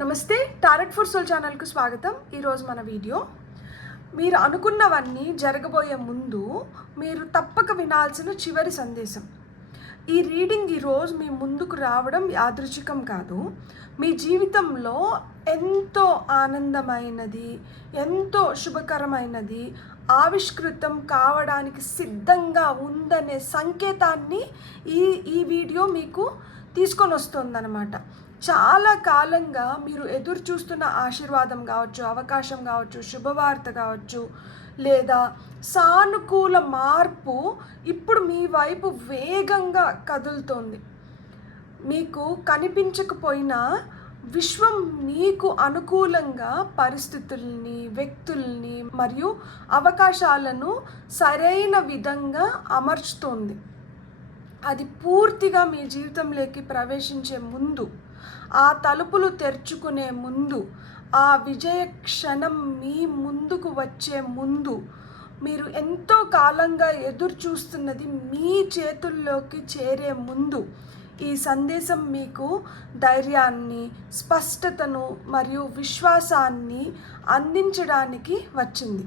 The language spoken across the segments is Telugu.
నమస్తే, టారెట్ ఫర్ సోల్ ఛానల్కు స్వాగతం. ఈరోజు మన వీడియో, మీరు అనుకున్నవన్నీ జరగబోయే ముందు మీరు తప్పక వినాల్సిన చివరి సందేశం. ఈ రీడింగ్ ఈరోజు మీ ముందుకు రావడం యాదృచ్ఛికం కాదు. మీ జీవితంలో ఎంతో ఆనందమైనది, ఎంతో శుభకరమైనది ఆవిష్కృతం కావడానికి సిద్ధంగా ఉందనే సంకేతాన్ని ఈ వీడియో మీకు తీసుకొని వస్తుందన్నమాట. చాలా కాలంగా మీరు ఎదురు చూస్తున్న ఆశీర్వాదం కావచ్చు, అవకాశం కావచ్చు, శుభవార్త కావచ్చు, లేదా సానుకూల మార్పు ఇప్పుడు మీ వైపు వేగంగా కదులుతోంది. మీకు కనిపించకపోయినా విశ్వం మీకు అనుకూలంగా పరిస్థితుల్ని, వ్యక్తుల్ని మరియు అవకాశాలను సరైన విధంగా అమర్చుతోంది. అది పూర్తిగా మీ జీవితంలోకి ప్రవేశించే ముందు, ఆ తలుపులు తెరుచుకునే ముందు, ఆ విజయ క్షణం మీ ముందుకు వచ్చే ముందు, మీరు ఎంతో కాలంగా ఎదురు చూస్తున్నది మీ చేతుల్లోకి చేరే ముందు ఈ సందేశం మీకు ధైర్యాన్ని, స్పష్టతను మరియు విశ్వాసాన్ని అందించడానికి వచ్చింది.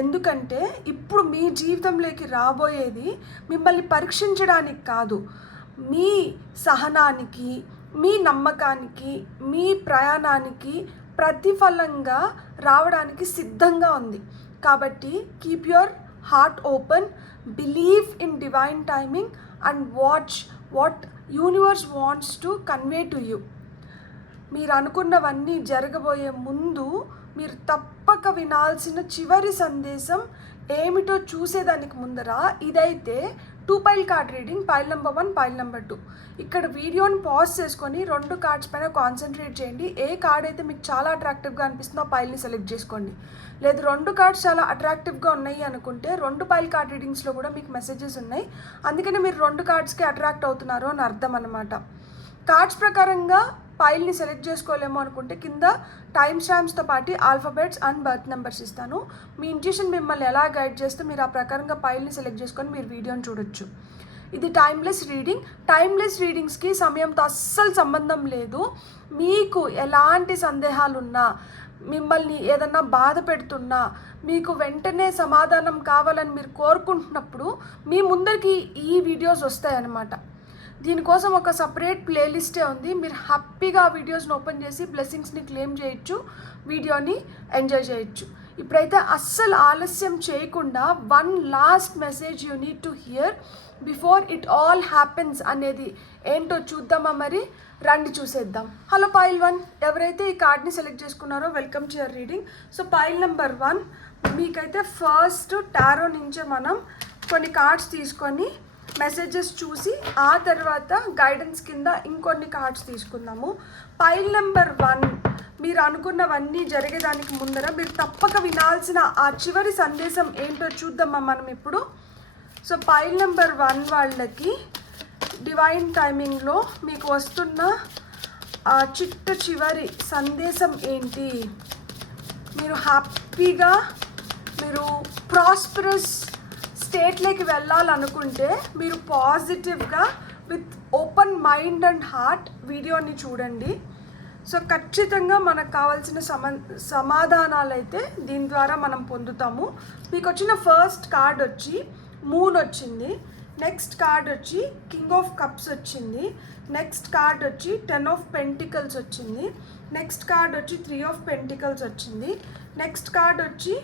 ఎందుకంటే ఇప్పుడు మీ జీవితంలోకి రాబోయేది మిమ్మల్ని పరీక్షించడానికి కాదు, మీ సహనానికి, మీ నమ్మకానికి, మీ ప్రయాణానికి ప్రతిఫలంగా రావడానికి సిద్ధంగా ఉంది. కాబట్టి keep your heart open, believe in divine timing and watch what universe wants to convey to you. మీరు అనుకున్నవన్నీ జరగబోయే ముందు మీరు తప్పక వినాల్సిన చివరి సందేశం ఏమిటో చూసేదానికి ముందర ఇదైతే 2 pile card reading, pile number 1, pile number 2. ఇక్కడ వీడియోని పాజ్ చేసుకొని 2 కార్డ్స్ పైన కాన్సన్ట్రేట్ చేయండి. ఏ కార్డ్ అయితే మీకు చాలా అట్రాక్టివ్గా అనిపిస్తుందో ఆ పైల్ని సెలెక్ట్ చేసుకోండి. లేదు 2 కార్డ్స్ చాలా అట్రాక్టివ్గా ఉన్నాయి అనుకుంటే 2 పైల్ కార్డ్ రీడింగ్స్లో కూడా మీకు మెసేజెస్ ఉన్నాయి. అందుకని మీరు 2 కార్డ్స్కి అట్రాక్ట్ అవుతున్నారు అని అర్థం అన్నమాట. కార్డ్స్ ప్రకారంగా పైల్ని సెలెక్ట్ చేసుకోలేమో అనుకుంటే కింద టైమ్ స్టాంప్స్తో పాటు ఆల్ఫాబెట్స్ అండ్ బర్త్ నెంబర్స్ ఇస్తాను. మీ ఇంట్యూషన్ మిమ్మల్ని ఎలా గైడ్ చేస్తే మీరు ఆ ప్రకారంగా పైల్ని సెలెక్ట్ చేసుకొని మీరు వీడియోని చూడొచ్చు. ఇది టైమ్లెస్ రీడింగ్. టైమ్లెస్ రీడింగ్స్కి సమయంతో అస్సలు సంబంధం లేదు. మీకు ఎలాంటి సందేహాలు ఉన్నా, మిమ్మల్ని ఏదన్నా బాధ పెడుతున్నా, మీకు వెంటనే సమాధానం కావాలని మీరు కోరుకుంటున్నప్పుడు మీ ముందరికి ఈ వీడియోస్ వస్తాయన్నమాట. దీనికోసం ఒక సపరేట్ ప్లేలిస్టే ఉంది. మీరు హ్యాపీగా ఆ వీడియోస్ని ఓపెన్ చేసి బ్లెస్సింగ్స్ని క్లెయిమ్ చేయొచ్చు, వీడియోని ఎంజాయ్ చేయొచ్చు. ఇప్పుడైతే అస్సలు ఆలస్యం చేయకుండా 1 last message you need to hear before it all happens అనేది ఏంటో చూద్దామా? మరి రండి చూసేద్దాం. హలో పైల్ 1, ఎవరైతే ఈ కార్డ్ని సెలెక్ట్ చేసుకున్నారో welcome to your reading. So pile number 1 మీకైతే ఫస్ట్ టారో నుంచే మనం కొన్ని కార్డ్స్ తీసుకొని మెసేజెస్ చూసి ఆ తర్వాత గైడెన్స్ కింద ఇంకొన్ని కార్డ్స్ తీసుకుందాము. పైల్ నెంబర్ 1 మీరు అనుకున్నవన్నీ జరిగేదానికి ముందర మీరు తప్పక వినాల్సిన ఆ చివరి సందేశం ఏంటో చూద్దామా మనం ఇప్పుడు. సో పైల్ నెంబర్ 1 వాళ్ళకి డివైన్ టైమింగ్లో మీకు వస్తున్న ఆ చివరి సందేశం ఏంటి? మీరు హ్యాపీగా, మీరు ప్రాస్పరస్ స్టేట్లోకి వెళ్ళాలనుకుంటే మీరు పాజిటివ్గా with open mind and heart వీడియోని చూడండి. సో ఖచ్చితంగా మనకు కావాల్సిన సమాధానాలు అయితే దీని ద్వారా మనం పొందుతాము. మీకు వచ్చిన ఫస్ట్ కార్డ్ వచ్చి మూన్ వచ్చింది. నెక్స్ట్ కార్డ్ వచ్చి కింగ్ ఆఫ్ కప్స్ వచ్చింది. నెక్స్ట్ కార్డ్ వచ్చి 10 ఆఫ్ పెంటికల్స్ వచ్చింది. నెక్స్ట్ కార్డ్ వచ్చి 3 ఆఫ్ పెంటికల్స్ వచ్చింది. నెక్స్ట్ కార్డ్ వచ్చి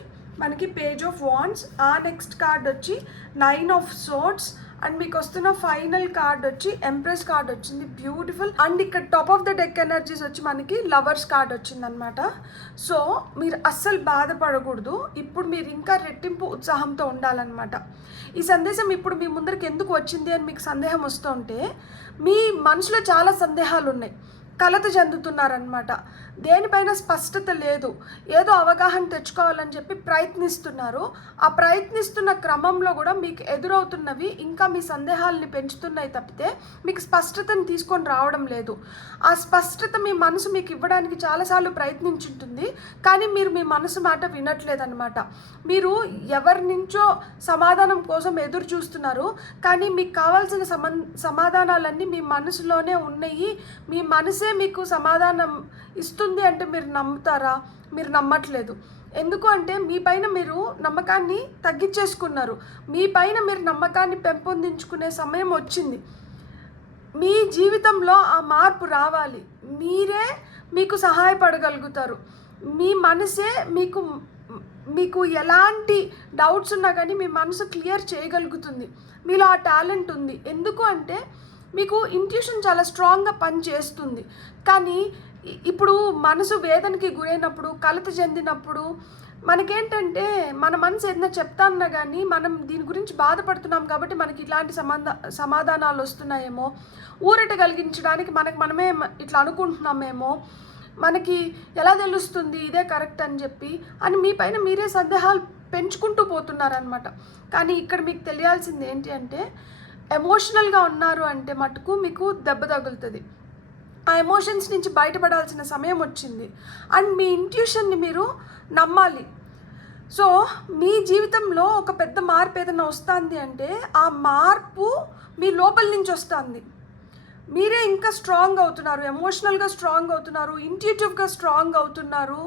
మనకి పేజ్ ఆఫ్ వాండ్స్. ఆ నెక్స్ట్ కార్డ్ వచ్చి 9 ఆఫ్ సోర్డ్స్. అండ్ మీకు వస్తున్న ఫైనల్ కార్డ్ వచ్చి ఎంప్రెస్ కార్డ్ వచ్చింది. బ్యూటిఫుల్. అండ్ ఇక్కడ top of the deck energies వచ్చి మనకి లవర్స్ కార్డ్ వచ్చిందనమాట. సో మీరు అస్సలు బాధపడకూడదు. ఇప్పుడు మీరు ఇంకా రెట్టింపు ఉత్సాహంతో ఉండాలన్నమాట. ఈ సందేశం ఇప్పుడు మీ ముందరికి ఎందుకు వచ్చింది అని మీకు సందేహం వస్తుంటే, మీ మనసులో చాలా సందేహాలు ఉన్నాయి, కలత చెందుతున్నారనమాట. దేనిపైన స్పష్టత లేదు, ఏదో అవగాహన తెచ్చుకోవాలని చెప్పి ప్రయత్నిస్తున్నారు. ఆ ప్రయత్నిస్తున్న క్రమంలో కూడా మీకు ఎదురవుతున్నవి ఇంకా మీ సందేహాలని పెంచుతున్నాయి తప్పితే మీకు స్పష్టతను తీసుకొని రావడం లేదు. ఆ స్పష్టత మీ మనసు మీకు ఇవ్వడానికి చాలాసార్లు ప్రయత్నించుంటుంది, కానీ మీరు మీ మనసు మాట వినట్లేదన్నమాట. మీరు ఎవరి నుంచో సమాధానం కోసం ఎదురు చూస్తున్నారు, కానీ మీకు కావాల్సిన సమాధానాలన్నీ మీ మనసులోనే ఉన్నాయి. మీ మనసే మీకు సమాధానం ఇస్తుంది అంటే మీరు నమ్ముతారా? మీరు నమ్మట్లేదు. ఎందుకు అంటే మీ పైన మీరు నమ్మకాన్ని తగ్గించేసుకున్నారు. మీ పైన మీరు నమ్మకాన్ని పెంపొందించుకునే సమయం వచ్చింది. మీ జీవితంలో ఆ మార్పు రావాలి. మీరే మీకు సహాయపడగలుగుతారు. మీ మనసే మీకు ఎలాంటి డౌట్స్ ఉన్నా కానీ మీ మనసు క్లియర్ చేయగలుగుతుంది. మీలో ఆ టాలెంట్ ఉంది. ఎందుకు అంటే మీకు ఇంట్యూషన్ చాలా స్ట్రాంగ్గా పనిచేస్తుంది. కానీ ఇప్పుడు మనసు వేదనకి గురైనప్పుడు, కలత చెందినప్పుడు మనకేంటంటే మన మనసు ఏదైనా చెప్తాన్నా కానీ మనం దీని గురించి బాధపడుతున్నాం కాబట్టి మనకి ఇలాంటి సమాధానాలు వస్తున్నాయేమో, ఊరట కలిగించడానికి మనమే ఇట్లా అనుకుంటున్నామేమో, మనకి ఎలా తెలుస్తుంది ఇదే కరెక్ట్ అని చెప్పి అని మీ పైన మీరే సందేహాలు పెంచుకుంటూ పోతున్నారనమాట. కానీ ఇక్కడ మీకు తెలియాల్సింది ఏంటి అంటే ఎమోషనల్గా ఉన్నారు అంటే మటుకు మీకు దెబ్బ తగులుతుంది. ఆ ఎమోషన్స్ నుంచి బయటపడాల్సిన సమయం వచ్చింది. అండ్ మీ ఇంట్యూషన్ని మీరు నమ్మాలి. సో మీ జీవితంలో ఒక పెద్ద మార్పు ఏదైనా వస్తుంది అంటే ఆ మార్పు మీ లోపల నుంచి వస్తుంది. మీరే ఇంకా స్ట్రాంగ్ అవుతున్నారు, ఎమోషనల్గా స్ట్రాంగ్ అవుతున్నారు, ఇంట్యూటివ్గా స్ట్రాంగ్ అవుతున్నారు.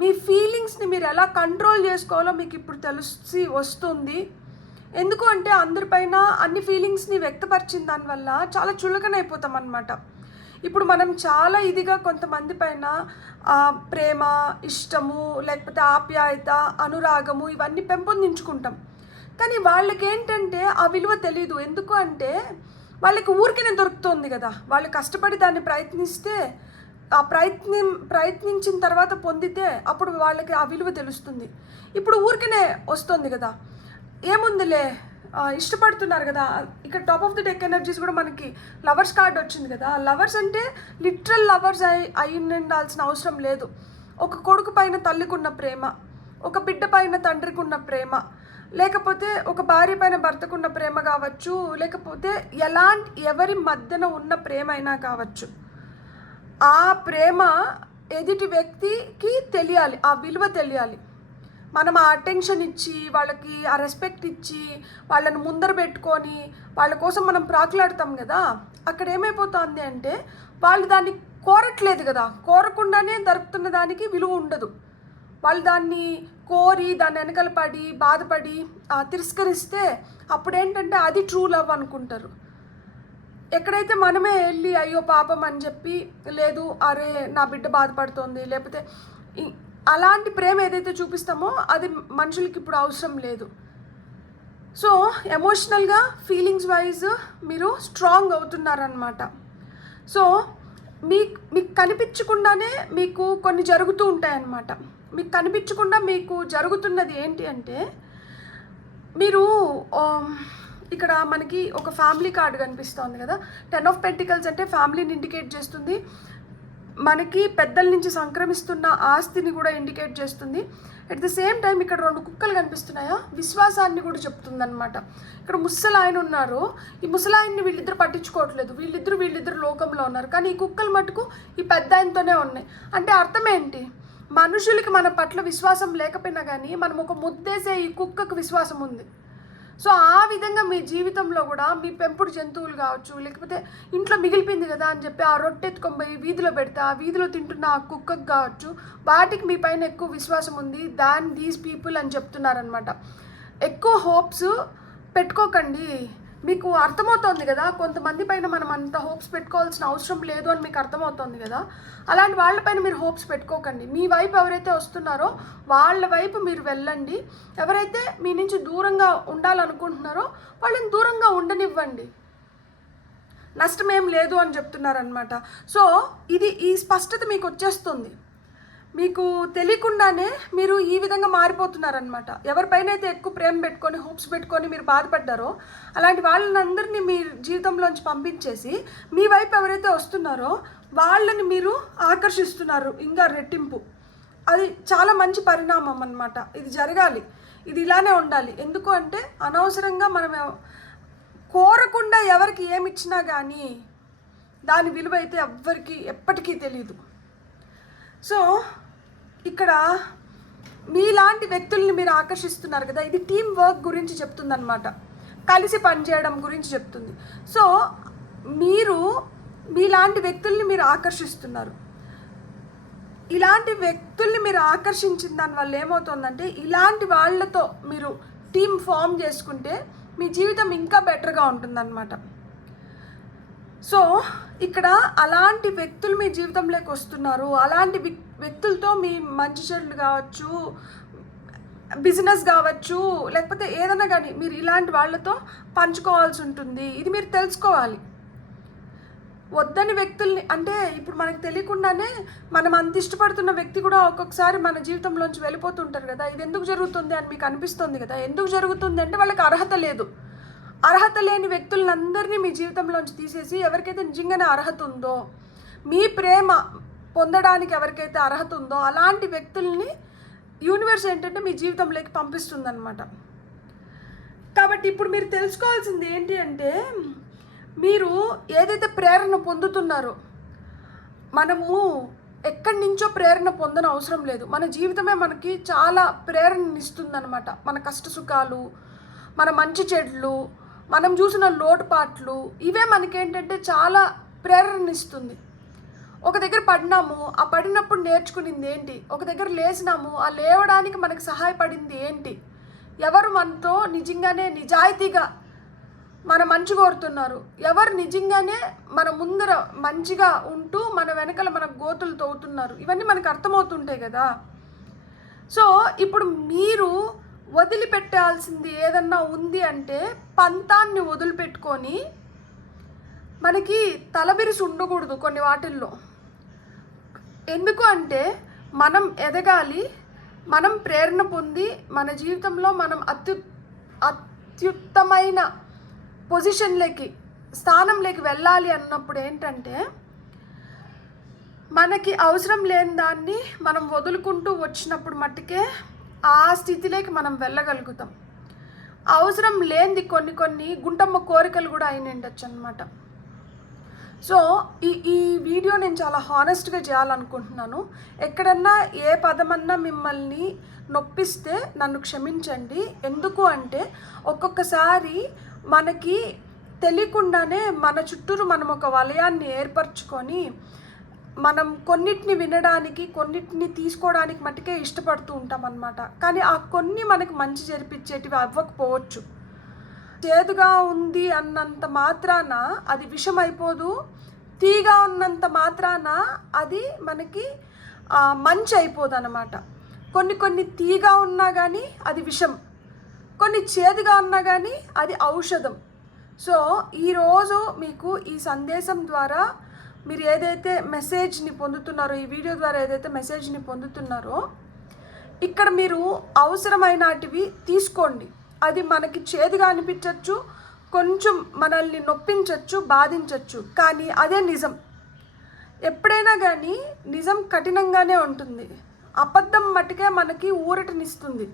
మీ ఫీలింగ్స్ని మీరు ఎలా కంట్రోల్ చేసుకోవాలో మీకు ఇప్పుడు తెలిసి వస్తుంది. ఎందుకు అంటే అందరిపైన అన్ని ఫీలింగ్స్ని వ్యక్తపరిచిన దానివల్ల చాలా చులకనైపోతాం అన్నమాట. ఇప్పుడు మనం చాలా ఇదిగా కొంతమంది పైన ప్రేమ, ఇష్టము, లేకపోతే ఆప్యాయత, అనురాగము ఇవన్నీ పెంపొందించుకుంటాం. కానీ వాళ్ళకేంటంటే ఆ విలువ తెలీదు. ఎందుకు అంటే వాళ్ళకి ఊరికనే దొరుకుతుంది కదా. వాళ్ళు కష్టపడి దాన్ని ప్రయత్నిస్తే ఆ ప్రయత్నించిన తర్వాత పొందితే అప్పుడు వాళ్ళకి ఆ విలువ తెలుస్తుంది. ఇప్పుడు ఊరికనే వస్తుంది కదా, ఏముందిలే ఇష్టపడుతున్నారు కదా. ఇక్కడ top of the deck energies కూడా మనకి లవర్స్ కార్డ్ వచ్చింది కదా. లవర్స్ అంటే లిటరల్ లవర్స్ అయి ఉండాల్సిన అవసరం లేదు. ఒక కొడుకు పైన తల్లికున్న ప్రేమ, ఒక బిడ్డ పైన తండ్రికి ఉన్న ప్రేమ, లేకపోతే ఒక భార్య పైన భర్తకున్న ప్రేమ కావచ్చు, లేకపోతే ఎవరి మధ్యన ఉన్న ప్రేమ అయినా కావచ్చు. ఆ ప్రేమ ఎదుటి వ్యక్తికి తెలియాలి, ఆ విలువ తెలియాలి. మనం ఆ అటెన్షన్ ఇచ్చి, వాళ్ళకి ఆ రెస్పెక్ట్ ఇచ్చి, వాళ్ళని ముందర పెట్టుకొని వాళ్ళ కోసం మనం ప్రాకులాడతాం కదా. అక్కడ ఏమైపోతుంది అంటే వాళ్ళు దాన్ని కోరట్లేదు కదా. కోరకుండానే దొరుకుతున్న దానికి విలువ ఉండదు. వాళ్ళు దాన్ని కోరి దాన్ని వెనకాల పడి బాధపడి తిరస్కరిస్తే అప్పుడేంటంటే అది ట్రూ లవ్ అనుకుంటారు. ఎక్కడైతే మనమే వెళ్ళి అయ్యో పాపం అని చెప్పి, లేదు అరే నా బిడ్డ బాధపడుతోంది, లేకపోతే అలాంటి ప్రేమ ఏదైతే చూపిస్తామో అది మనుషులకి ఇప్పుడు అవసరం లేదు. సో ఎమోషనల్గా ఫీలింగ్స్ వైజ్ మీరు స్ట్రాంగ్ అవుతున్నారనమాట. సో మీకు కనిపించకుండానే మీకు కొన్ని జరుగుతూ ఉంటాయన్నమాట. మీకు కనిపించకుండా మీకు జరుగుతున్నది ఏంటి అంటే, మీరు ఇక్కడ మనకి ఒక ఫ్యామిలీ కార్డు కనిపిస్తుంది కదా. 10 ఆఫ్ పెంటికల్స్ అంటే ఫ్యామిలీని ఇండికేట్ చేస్తుంది. మనకి పెద్దల నుంచి సంక్రమిస్తున్న ఆస్తిని కూడా ఇండికేట్ చేస్తుంది. అట్ ద సేమ్ టైం ఇక్కడ 2 కుక్కలు కనిపిస్తున్నాయా, విశ్వాసాన్ని కూడా చెప్తుంది అనమాట. ఇక్కడ ముసలాయన ఉన్నారు, ఈ ముసలాయన్ని వీళ్ళిద్దరు పట్టించుకోవట్లేదు, వీళ్ళిద్దరు లోకంలో ఉన్నారు. కానీ ఈ కుక్కలు మటుకు ఈ పెద్ద ఆయనతోనే ఉన్నాయి. అంటే అర్థం ఏంటి, మనుషులకి మన పట్ల విశ్వాసం లేకపోయినా కానీ మనం ఒక ముద్దేసే ఈ కుక్కకు విశ్వాసం ఉంది. సో ఆ విధంగా మీ జీవితంలో కూడా మీ పెంపుడు జంతువులు కావచ్చు, లేకపోతే ఇంట్లో మిగిలిపోయింది కదా అని చెప్పి ఆ రొట్టె ఎత్తుకొని పోయి వీధిలో పెడితే ఆ వీధిలో తింటున్న ఆ కుక్కకు కావచ్చు, వాటికి మీ పైన ఎక్కువ విశ్వాసం ఉంది దాన్ దీస్ పీపుల్ అని చెప్తున్నారనమాట. ఎక్కువ హోప్స్ పెట్టుకోకండి. మీకు అర్థమవుతోంది కదా, కొంతమంది పైన మనం అంత హోప్స్ పెట్టుకోవాల్సిన అవసరం లేదు అని మీకు అర్థమవుతోంది కదా. అలాంటి వాళ్ళపైన మీరు హోప్స్ పెట్టుకోకండి. మీ వైపు ఎవరైతే వస్తున్నారో వాళ్ళ వైపు మీరు వెళ్ళండి. ఎవరైతే మీ నుంచి దూరంగా ఉండాలనుకుంటున్నారో వాళ్ళని దూరంగా ఉండనివ్వండి. నష్టమేం లేదు అని చెప్తున్నారనమాట. సో ఈ స్పష్టత మీకు వచ్చేస్తుంది. మీకు తెలియకుండానే మీరు ఈ విధంగా మారిపోతున్నారనమాట. ఎవరిపైన అయితే ఎక్కువ ప్రేమ పెట్టుకొని హోప్స్ పెట్టుకొని మీరు బాధపడ్డారో అలాంటి వాళ్ళందరినీ మీ జీవితంలోంచి పంపించేసి మీ వైపు ఎవరైతే వస్తున్నారో వాళ్ళని మీరు ఆకర్షిస్తున్నారు ఇంకా రెట్టింపు. అది చాలా మంచి పరిణామం అన్నమాట. ఇది జరగాలి, ఇది ఇలానే ఉండాలి. ఎందుకు అంటే అనవసరంగా మనం కోరకుండా ఎవరికి ఏమి ఇచ్చినా కానీ దాని విలువ అయితే ఎవ్వరికి ఎప్పటికీ తెలియదు. సో ఇక్కడ మీలాంటి వ్యక్తుల్ని మీరు ఆకర్షిస్తున్నారు కదా, ఇది టీం వర్క్ గురించి చెప్తుందన్నమాట, కలిసి పనిచేయడం గురించి చెప్తుంది. సో మీరు మీలాంటి వ్యక్తుల్ని మీరు ఆకర్షిస్తున్నారు. ఇలాంటి వ్యక్తుల్ని మీరు ఆకర్షించిన దానివల్ల ఏమవుతుందంటే ఇలాంటి వాళ్ళతో మీరు టీమ్ ఫామ్ చేసుకుంటే మీ జీవితం ఇంకా బెటర్గా ఉంటుందన్నమాట. సో ఇక్కడ అలాంటి వ్యక్తులు మీ జీవితంలోకి వస్తున్నారు. అలాంటి వ్యక్తులతో మీ మంచి చెడులు కావచ్చు, బిజినెస్ కావచ్చు, లేకపోతే ఏదైనా కానీ మీరు ఇలాంటి వాళ్ళతో పంచుకోవాల్సి ఉంటుంది. ఇది మీరు తెలుసుకోవాలి. వద్దని వ్యక్తుల్ని అంటే ఇప్పుడు మనకు తెలియకుండానే మనం అంత ఇష్టపడుతున్న వ్యక్తి కూడా ఒక్కొక్కసారి మన జీవితంలోంచి వెళ్ళిపోతుంటారు కదా. ఇది ఎందుకు జరుగుతుంది అని మీకు అనిపిస్తుంది కదా. ఎందుకు జరుగుతుంది అంటే వాళ్ళకి అర్హత లేదు. అర్హత లేని వ్యక్తులందరినీ మీ జీవితంలోంచి తీసేసి ఎవరికైతే నిజంగానే అర్హత ఉందో, మీ ప్రేమ పొందడానికి ఎవరికైతే అర్హత ఉందో అలాంటి వ్యక్తుల్ని యూనివర్స్ ఏంటంటే మీ జీవితంలోకి పంపిస్తుందన్నమాట. కాబట్టి ఇప్పుడు మీరు తెలుసుకోవాల్సింది ఏంటి అంటే మీరు ఏదైతే ప్రేరణ పొందుతున్నారో, మనము ఎక్కడి నుంచో ప్రేరణ పొందని అవసరం లేదు. మన జీవితమే మనకి చాలా ప్రేరణనిస్తుందన్నమాట. మన కష్ట సుఖాలు, మన మంచి చెడులు, మనం చూసిన లోటుపాట్లు, ఇవే మనకేంటంటే చాలా ప్రేరణనిస్తుంది. ఒక దగ్గర పడినాము, ఆ పడినప్పుడు నేర్చుకునింది ఏంటి, ఒక దగ్గర లేచినాము, ఆ లేవడానికి మనకు సహాయపడింది ఏంటి, ఎవరు మనతో నిజంగానే నిజాయితీగా మన మంచి కోరుతున్నారు, ఎవరు నిజంగానే మన ముందర మంచిగా ఉంటూ మన వెనకాల మన గోతులు తవ్వుతున్నారు, ఇవన్నీ మనకు అర్థమవుతుంటాయి కదా. సో ఇప్పుడు మీరు వదిలిపెట్టాల్సింది ఏదన్నా ఉంది అంటే పంతాన్ని వదిలిపెట్టుకొని, మనకి తలబిరుసు ఉండకూడదు కొన్ని వాటిల్లో. ఎందుకు అంటే మనం ఎదగాలి, మనం ప్రేరణ పొంది మన జీవితంలో మనం అత్యుత్తమైన పొజిషన్లోకి, స్థానంలోకి వెళ్ళాలి అన్నప్పుడు ఏంటంటే మనకి అవసరం లేని దాన్ని మనం వదులుకుంటూ వచ్చినప్పుడు మట్టుకే ఆ స్థితిలోకి మనం వెళ్ళగలుగుతాం. అవసరం లేనిది కొన్ని గుంటమ్మ కోరికలు కూడా అయిన ఉండొచ్చు అనమాట. సో ఈ వీడియో నేను చాలా హానెస్ట్గా చేయాలనుకుంటున్నాను. ఎక్కడన్నా ఏ పదమన్నా మిమ్మల్ని నొప్పిస్తే నన్ను క్షమించండి. ఎందుకు అంటే ఒక్కొక్కసారి మనకి తెలియకుండానే మన చుట్టూరు మనం ఒక వలయాన్ని ఏర్పరచుకొని మనం కొన్నిటిని వినడానికి, కొన్నిటిని తీసుకోవడానికి మట్టుకే ఇష్టపడుతూ ఉంటాం అన్నమాట. కానీ ఆ కొన్ని మనకి మంచి జరిపించేటివి అవ్వకపోవచ్చు. చేదుగా ఉంది అన్నంత మాత్రాన అది విషం అయిపోదు, తీగా ఉన్నంత మాత్రాన అది మనకి మంచి అయిపోదు అన్నమాట. కొన్ని తీగా ఉన్నా కానీ అది విషం, కొన్ని చేదుగా ఉన్నా కానీ అది ఔషధం. సో ఈరోజు మీకు ఈ సందేశం ద్వారా మీరు ఏదైతే మెసేజ్ని పొందుతున్నారో, ఈ వీడియో ద్వారా ఏదైతే మెసేజ్ని పొందుతున్నారో, ఇక్కడ మీరు అవసరమైనటివి తీసుకోండి. అది మనకి చేదుగా అనిపించవచ్చు, కొంచెం మనల్ని నొప్పించవచ్చు, బాధించవచ్చు, కానీ అదే నిజం. ఎప్పుడైనా కానీ నిజం కఠినంగానే ఉంటుంది, అబద్ధం మట్టుకే మనకి ఊరటనిస్తుంది.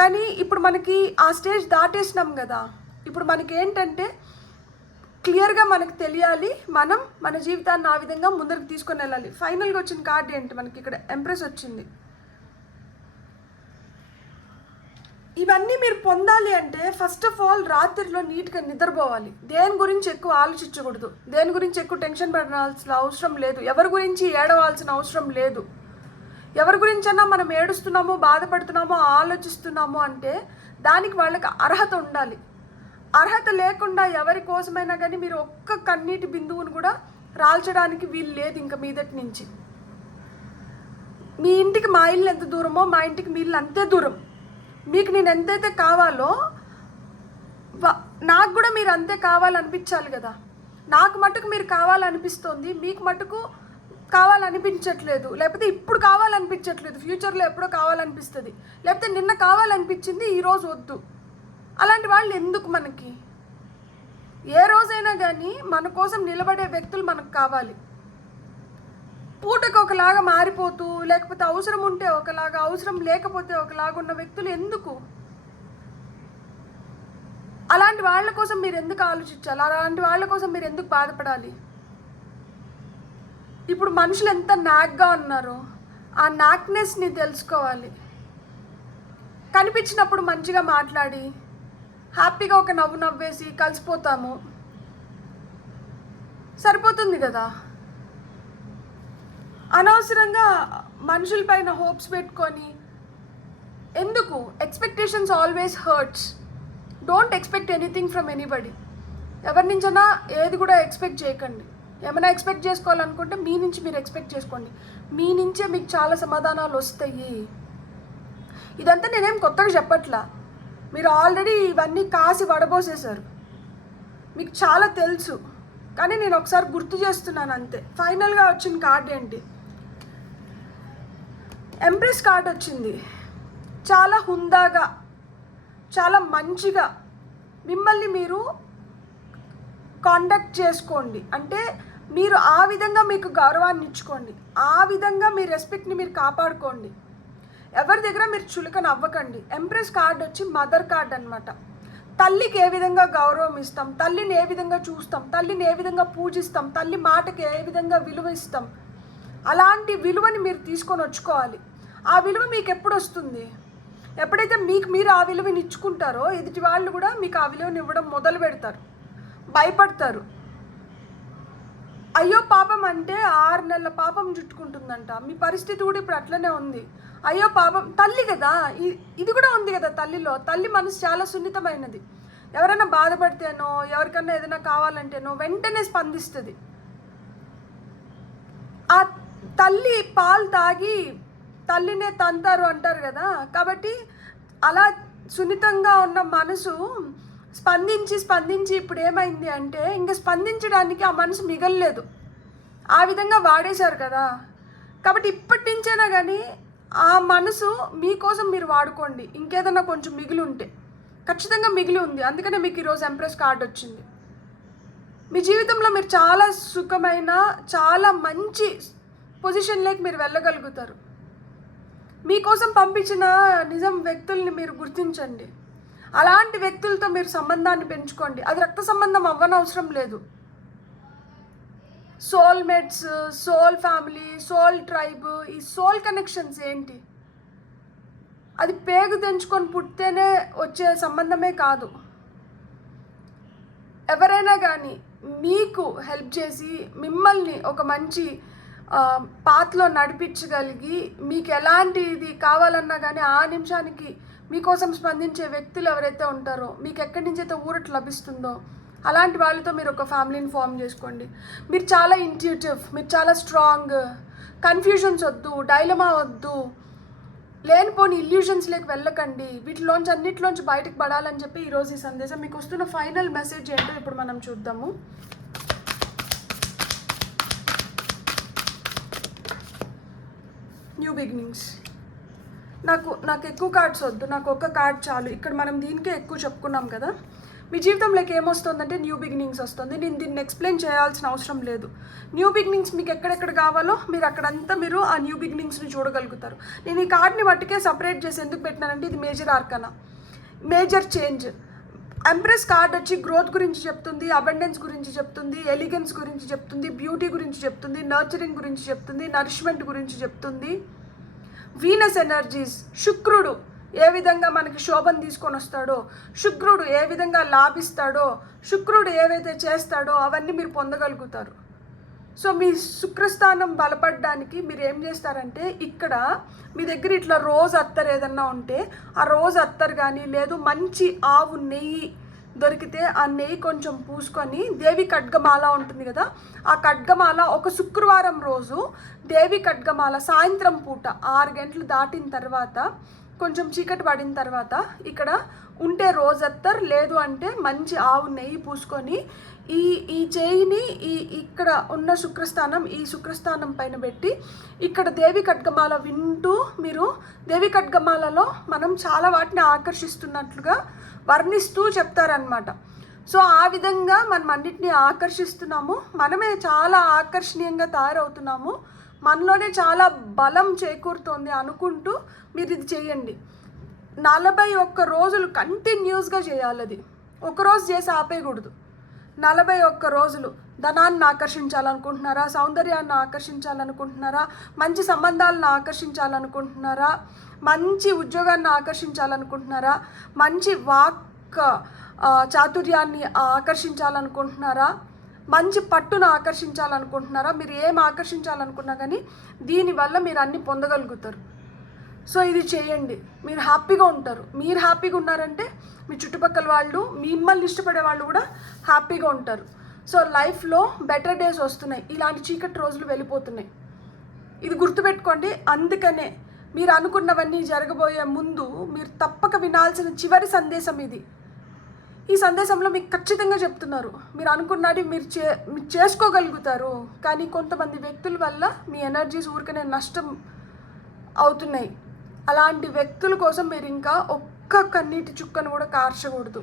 కానీ ఇప్పుడు మనకి ఆ స్టేజ్ దాటేసినాం కదా. ఇప్పుడు మనకి ఏంటంటే క్లియర్గా మనకు తెలియాలి, మనం మన జీవితాన్ని ఆ విధంగా ముందరికి తీసుకొని వెళ్ళాలి. ఫైనల్గా వచ్చిన కార్డ్ ఏంటి, మనకి ఇక్కడ ఎంప్రెస్ వచ్చింది. ఇవన్నీ మీరు పొందాలి అంటే ఫస్ట్ ఆఫ్ ఆల్ రాత్రిలో నీట్గా నిద్రపోవాలి. దేని గురించి ఎక్కువ ఆలోచించకూడదు, దేని గురించి ఎక్కువ టెన్షన్ పడాల్సిన అవసరం లేదు, ఎవరి గురించి ఏడవాల్సిన అవసరం లేదు. ఎవరి గురించైనా మనం ఏడుస్తున్నామో, బాధపడుతున్నామో, ఆలోచిస్తున్నామో అంటే దానికి వాళ్ళకి అర్హత ఉండాలి. అర్హత లేకుండా ఎవరి కోసమైనా కానీ మీరు ఒక్క కన్నీటి బిందువును కూడా రాల్చడానికి వీలు లేదు. ఇంకా మీదటి నుంచి మీ ఇంటికి మా ఇల్లు ఎంత దూరమో మా ఇంటికి మీ ఇల్లు అంతే దూరం. మీకు నేను ఎంతైతే కావాలో నాకు కూడా మీరు అంతే కావాలనిపించాలి కదా. నాకు మట్టుకు మీరు కావాలనిపిస్తుంది, మీకు మట్టుకు కావాలనిపించట్లేదు, లేకపోతే ఇప్పుడు కావాలనిపించట్లేదు, ఫ్యూచర్లో ఎప్పుడో కావాలనిపిస్తుంది, లేకపోతే నిన్న కావాలనిపించింది ఈరోజు వద్దు. అలాంటి వాళ్ళు ఎందుకు మనకి? ఏ రోజైనా కానీ మన కోసం నిలబడే వ్యక్తులు మనకు కావాలి. పూటకు ఒకలాగా మారిపోతూ, లేకపోతే అవసరం ఉంటే ఒకలాగా, అవసరం లేకపోతే ఒకలాగా ఉన్న వ్యక్తులు ఎందుకు? అలాంటి వాళ్ళ కోసం మీరు ఎందుకు ఆలోచించాలి? అలాంటి వాళ్ళ కోసం మీరు ఎందుకు బాధపడాలి? ఇప్పుడు మనుషులు ఎంత నాక్గా ఉన్నారో ఆ నాక్నెస్ని తెలుసుకోవాలి. కనిపించినప్పుడు మంచిగా మాట్లాడి హ్యాపీగా ఒక నవ్వు నవ్వేసి కలిసిపోతాము, సరిపోతుంది కదా. అనవసరంగా మనుషులపైన హోప్స్ పెట్టుకొని ఎందుకు? Expectations always hurts. Don't expect anything from anybody. ఎవరి నుంచైనా ఏది కూడా ఎక్స్పెక్ట్ చేయకండి. ఏమైనా ఎక్స్పెక్ట్ చేసుకోవాలనుకుంటే మీ నుంచి మీరు ఎక్స్పెక్ట్ చేసుకోండి. మీ నుంచే మీకు చాలా సమాధానాలు వస్తాయి. ఇదంతా నేనేం కొత్తగా చెప్పట్లా. మీరు ఆల్రెడీ ఇవన్నీ కాసి వడబోసేశారు, మీకు చాలా తెలుసు. కానీ నేను ఒకసారి గుర్తు చేస్తున్నాను అంతే. ఫైనల్గా వచ్చిన కార్డ్ ఏంటి? ఎంప్రెస్ కార్డ్ వచ్చింది. చాలా హుందాగా, చాలా మంచిగా మిమ్మల్ని మీరు కాండక్ట్ చేసుకోండి. అంటే మీరు ఆ విధంగా మీకు గౌరవాన్ని ఇచ్చుకోండి, ఆ విధంగా మీ రెస్పెక్ట్ని మీరు కాపాడుకోండి. ఎవరి దగ్గర మీరు చులకన అవ్వకండి. ఎంప్రెస్ కార్డ్ వచ్చి మదర్ కార్డ్ అనమాట. తల్లికి ఏ విధంగా గౌరవం ఇస్తాం, తల్లిని ఏ విధంగా చూస్తాం, తల్లిని ఏ విధంగా పూజిస్తాం, తల్లి మాటకి ఏ విధంగా విలువ ఇస్తాం, అలాంటి విలువని మీరు తీసుకొని వచ్చుకోవాలి. ఆ విలువ మీకు ఎప్పుడు వస్తుంది? ఎప్పుడైతే మీకు మీరు ఆ విలువని ఇచ్చుకుంటారో ఎదుటి వాళ్ళు కూడా మీకు ఆ విలువని ఇవ్వడం మొదలు పెడతారు, భయపడతారు. అయ్యో పాపం అంటే 6 నెలల పాపం చుట్టుకుంటుందంట. మీ పరిస్థితి కూడా ఇప్పుడు అట్లనే ఉంది. అయ్యో పాపం, తల్లి కదా, ఇది కూడా ఉంది కదా తల్లిలో. తల్లి మనసు చాలా సున్నితమైనది. ఎవరైనా బాధపడితేనో, ఎవరికన్నా ఏదైనా కావాలంటేనో వెంటనే స్పందిస్తుంది. ఆ తల్లి పాలు తాగి తల్లినే తంతారు అంటారు కదా. కాబట్టి అలా సున్నితంగా ఉన్న మనసు స్పందించి ఇప్పుడు ఏమైంది అంటే ఇంకా స్పందించడానికి ఆ మనసు మిగలలేదు. ఆ విధంగా వాడేశారు కదా. కాబట్టి ఇప్పటి నుంచైనా కానీ ఆ మనసు మీకోసం మీరు వాడుకోండి. ఇంకేదన్నా కొంచెం మిగిలి ఉంటే, ఖచ్చితంగా మిగిలి ఉంది. అందుకనే మీకు ఈరోజు ఎంప్రెస్ కార్డ్ వచ్చింది. మీ జీవితంలో మీరు చాలా సుఖమైన, చాలా మంచి పొజిషన్లోకి మీరు వెళ్ళగలుగుతారు. మీకోసం పంపించిన నిజం వ్యక్తుల్ని మీరు గుర్తించండి. అలాంటి వ్యక్తులతో మీరు సంబంధాన్ని పెంచుకోండి. అది రక్త సంబంధం అవ్వనవసరం లేదు. Soulmates, soul family, soul tribe, ఈ సోల్ కనెక్షన్స్ ఏంటి? అది పేగు తెంచుకొని పుట్టితేనే వచ్చే సంబంధమే కాదు. ఎవరైనా కానీ మీకు హెల్ప్ చేసి మిమ్మల్ని ఒక మంచి పాత్లో నడిపించగలిగి మీకు ఎలాంటిది కావాలన్నా కానీ ఆ నిమిషానికి మీకోసం స్పందించే వ్యక్తులు ఎవరైతే ఉంటారో, మీకు ఎక్కడి నుంచి అయితే ఊరట లభిస్తుందో అలాంటి వాళ్ళతో మీరు ఒక ఫ్యామిలీని ఫామ్ చేసుకోండి. మీరు చాలా ఇంట్యూటివ్, మీరు చాలా స్ట్రాంగ్. కన్ఫ్యూజన్స్ వద్దు, డైలమా వద్దు, లేనిపోని ఇల్యూషన్స్లోకి వెళ్ళకండి. వీటిలోంచి అన్నిటిలోంచి బయటకు పడాలని చెప్పి ఈరోజు ఈ సందేశం. మీకు వస్తున్న ఫైనల్ మెసేజ్ ఏంటో ఇప్పుడు మనం చూద్దాము. New beginnings. నాకు ఎక్కువ కార్డ్స్ వద్దు, నాకు ఒక్క కార్డ్ చాలు. ఇక్కడ మనం దీనికే ఎక్కువ చెప్పుకున్నాం కదా. మీ జీవితంలోకి ఏమొస్తుందంటే న్యూ బిగినింగ్స్ వస్తుంది. నేను దీన్ని ఎక్స్ప్లెయిన్ చేయాల్సిన అవసరం లేదు. న్యూ బిగినింగ్స్ మీకు ఎక్కడెక్కడ కావాలో మీరు అక్కడంతా మీరు ఆ న్యూ బిగినింగ్స్ని చూడగలుగుతారు. నేను ఈ కార్డ్ని మట్టుకే సపరేట్ చేసి ఎందుకు పెట్టినానంటే ఇది major ఆర్కనా, major change. Empress card వచ్చి గ్రోత్ గురించి చెప్తుంది, అబండెన్స్ గురించి చెప్తుంది, ఎలిగెన్స్ గురించి చెప్తుంది, బ్యూటీ గురించి చెప్తుంది, నర్చరింగ్ గురించి చెప్తుంది, నరిష్మెంట్ గురించి చెప్తుంది. వీనస్ ఎనర్జీస్, శుక్రుడు ఏ విధంగా మనకి శోభను తీసుకొని వస్తాడో, శుక్రుడు ఏ విధంగా లాభిస్తాడో, శుక్రుడు ఏవైతే చేస్తాడో అవన్నీ మీరు పొందగలుగుతారు. సో మీ శుక్రస్థానం బలపడడానికి మీరు ఏం చేస్తారంటే ఇక్కడ మీ దగ్గర ఇట్లా రోజ్ అత్తర్ ఏదన్నా ఉంటే ఆ రోజ్ అత్తర్ కానీ లేదు మంచి ఆవు నెయ్యి దొరికితే ఆ నెయ్యి కొంచెం పూసుకొని దేవి ఖడ్గమాల ఉంటుంది కదా, ఆ ఖడ్గమాల ఒక శుక్రవారం రోజు దేవి ఖడ్గమాల సాయంత్రం పూట 6 గంటలు దాటిన తర్వాత కొంచెం చీకటి పడిన తర్వాత ఇక్కడ ఉంటే రోజత్తర్, లేదు అంటే మంచి ఆవు నెయ్యి పూసుకొని ఈ చేయిని ఇక్కడ ఉన్న శుక్రస్థానం ఈ శుక్రస్థానం పైన పెట్టి ఇక్కడ దేవి ఖడ్గమాల వింటూ మీరు దేవి ఖడ్గమాలలో మనం చాలా వాటిని ఆకర్షిస్తున్నట్లుగా వర్ణిస్తూ చెప్తారనమాట. సో ఆ విధంగా మనం అన్నిటినీ ఆకర్షిస్తున్నాము, మనమే చాలా ఆకర్షణీయంగా తయారవుతున్నాము, మనలోనే చాలా బలం చేకూరుతోంది అనుకుంటూ మీరు ఇది చేయండి. 41 రోజులు కంటిన్యూస్గా చేయాలి. అది ఒకరోజు చేసి ఆపేయకూడదు. 41 రోజులు ధనాన్ని ఆకర్షించాలనుకుంటున్నారా, సౌందర్యాన్ని ఆకర్షించాలనుకుంటున్నారా, మంచి సంబంధాలను ఆకర్షించాలనుకుంటున్నారా, మంచి ఉద్యోగాన్ని ఆకర్షించాలనుకుంటున్నారా, మంచి వాక్ చాతుర్యాన్ని ఆకర్షించాలనుకుంటున్నారా, మంచి పట్టును ఆకర్షించాలనుకుంటున్నారా? మీరు ఏం ఆకర్షించాలనుకున్నా కానీ దీనివల్ల మీరు అన్నీ పొందగలుగుతారు. సో ఇది చేయండి, మీరు హ్యాపీగా ఉంటారు. మీరు హ్యాపీగా ఉన్నారంటే మీ చుట్టుపక్కల వాళ్ళు, మిమ్మల్ని ఇష్టపడే వాళ్ళు కూడా హ్యాపీగా ఉంటారు. సో లైఫ్లో బెటర్ డేస్ వస్తున్నాయి, ఇలాంటి చీకటి రోజులు వెళ్ళిపోతున్నాయి. ఇది గుర్తుపెట్టుకోండి. అందుకనే మీరు అనుకున్నవన్నీ జరగబోయే ముందు మీరు తప్పక వినాల్సిన చివరి సందేశం ఇది. ఈ సందేశంలో మీకు ఖచ్చితంగా చెప్తున్నారు, మీరు అనుకున్నది మీరు చేసుకోగలుగుతారు. కానీ కొంతమంది వ్యక్తుల వల్ల మీ ఎనర్జీస్ ఊరికనే నష్టం అవుతున్నాయి. అలాంటి వ్యక్తుల కోసం మీరు ఇంకా ఒక్క కన్నీటి చుక్కను కూడా కార్చకూడదు.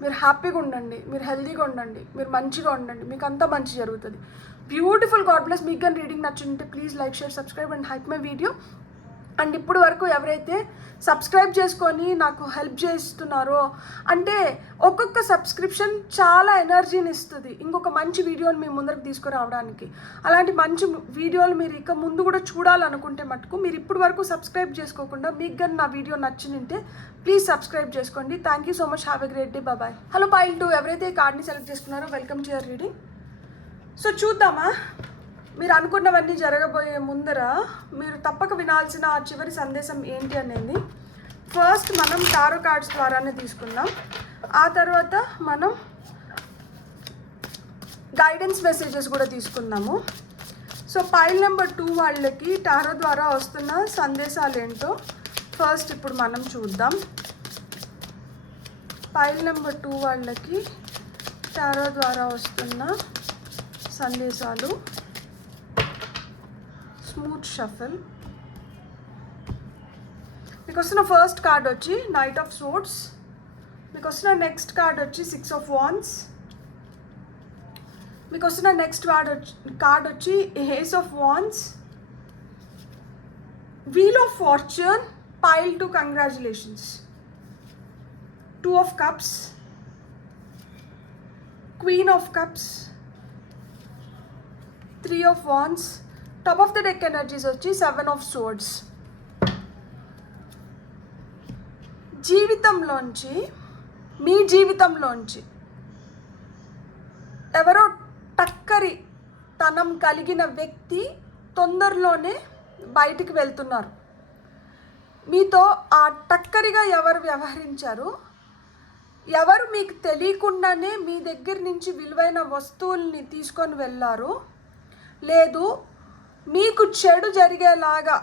మీరు హ్యాపీగా ఉండండి, మీరు హెల్తీగా ఉండండి, మీరు మంచిగా ఉండండి, మీకు అంతా మంచి జరుగుతుంది. బ్యూటిఫుల్. God bless. మీకు కానీ రీడింగ్ నచ్చుంటే please like, share, subscribe and hype my video. And ఇప్పుడు వరకు ఎవరైతే సబ్స్క్రైబ్ చేసుకొని నాకు హెల్ప్ చేస్తున్నారో, అంటే ఒక్కొక్క సబ్స్క్రిప్షన్ చాలా ఎనర్జీని ఇస్తుంది ఇంకొక మంచి వీడియోని మీ ముందరకు తీసుకురావడానికి. అలాంటి మంచి వీడియోలు మీరు ఇక ముందు కూడా చూడాలనుకుంటే మటుకు మీరు ఇప్పుడు వరకు సబ్స్క్రైబ్ చేసుకోకుండా మీకు కానీ నా వీడియో నచ్చినింటే ప్లీజ్ సబ్స్క్రైబ్ చేసుకోండి. Thank you so much. Have a great day. Bye. Hello pile 2 ఎవరైతే ఈ కార్డ్ని సెలెక్ట్ చేసుకున్నారో welcome to your reading. So చూద్దామా, మీరు అనుకున్నవన్నీ జరగబోయే ముందర మీరు తప్పక వినాల్సిన ఆ చివరి సందేశం ఏంటి అనేది. ఫస్ట్ మనం టారో కార్డ్స్ ద్వారానే తీసుకుందాం, ఆ తర్వాత మనం గైడెన్స్ మెసేజెస్ కూడా తీసుకుందాము. సో పైల్ నెంబర్ 2 వాళ్ళకి టారో ద్వారా వస్తున్న సందేశాలు ఏంటో ఫస్ట్ ఇప్పుడు మనం చూద్దాం. పైల్ నెంబర్ 2 వాళ్ళకి టారో ద్వారా వస్తున్న సందేశాలు. Smooth shuffle. మీకు వస్తున్న ఫస్ట్ కార్డ్ వచ్చి నైట్ ఆఫ్ సోర్డ్స్. మీకు వస్తున్న నెక్స్ట్ కార్డ్ వచ్చి 6 ఆఫ్ వాండ్స్. మీకు వస్తున్న నెక్స్ట్ కార్డ్ వచ్చి ace of wands. Wheel of fortune. Pile 2 congratulations. 2 of cups. Queen of cups. 3 of wands. Top of the deck energies వచ్చి 7 ఆఫ్ సోర్డ్స్. జీవితంలోంచి, మీ జీవితంలోంచి ఎవరో టక్కరి తనం కలిగిన వ్యక్తి తొందరలోనే బయటికి వెళ్తున్నారు. మీతో ఆ టక్కరిగా ఎవరు వ్యవహరించారు, ఎవరు మీకు తెలియకుండానే మీ దగ్గర నుంచి విలువైన వస్తువుల్ని తీసుకొని వెళ్ళారు, లేదు మీకు చెడు జరిగేలాగా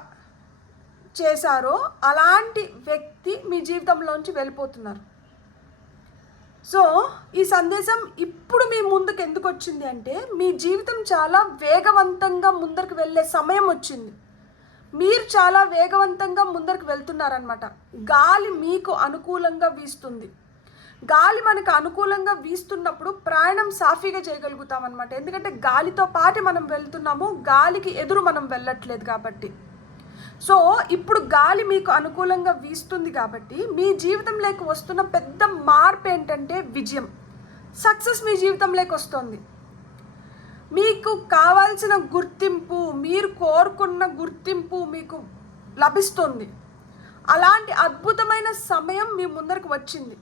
చేశారో అలాంటి వ్యక్తి మీ జీవితంలోంచి వెళ్ళిపోతున్నారు. సో ఈ సందేశం ఇప్పుడు మీ ముందుకు ఎందుకు వచ్చింది అంటే, మీ జీవితం చాలా వేగవంతంగా ముందరకు వెళ్ళే సమయం వచ్చింది. మీరు చాలా వేగవంతంగా ముందరకు వెళ్తున్నారనమాట. గాలి మీకు అనుకూలంగా వీస్తుంది. గాలి మనకు అనుకూలంగా వీస్తున్నప్పుడు ప్రయాణం సాఫీగా చేయగలుగుతాం అనమాట. ఎందుకంటే గాలితో పాటు మనం వెళ్తున్నాము, గాలికి ఎదురు మనం వెళ్ళట్లేదు కాబట్టి. సో ఇప్పుడు గాలి మీకు అనుకూలంగా వీస్తుంది కాబట్టి మీ జీవితంలోకి వస్తున్న పెద్ద మార్పు ఏంటంటే విజయం, సక్సెస్ మీ జీవితంలోకి వస్తుంది. మీకు కావాల్సిన గుర్తింపు, మీరు కోరుకున్న గుర్తింపు మీకు లభిస్తుంది. అలాంటి అద్భుతమైన సమయం మీ ముందరకు వచ్చింది.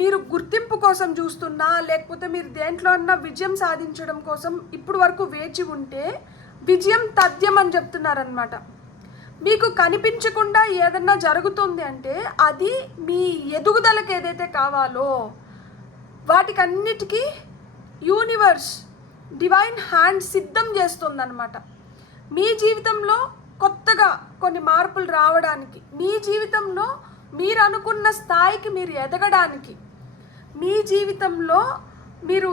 మీరు గుర్తింపు కోసం చూస్తున్నా, లేకపోతే మీరు దేంట్లో అన్నా విజయం సాధించడం కోసం ఇప్పుడు వరకు వేచి ఉంటే విజయం తథ్యం అని చెప్తున్నారనమాట. మీకు కనిపించకుండా ఏదన్నా జరుగుతుంది అంటే అది మీ ఎదుగుదలకు ఏదైతే కావాలో వాటికన్నిటికీ యూనివర్స్, డివైన్ హ్యాండ్ సిద్ధం చేస్తుందన్నమాట. మీ జీవితంలో కొత్తగా కొన్ని మార్పులు రావడానికి, మీ జీవితంలో మీరు అనుకున్న స్థాయికి మీరు ఎదగడానికి, మీ జీవితంలో మీరు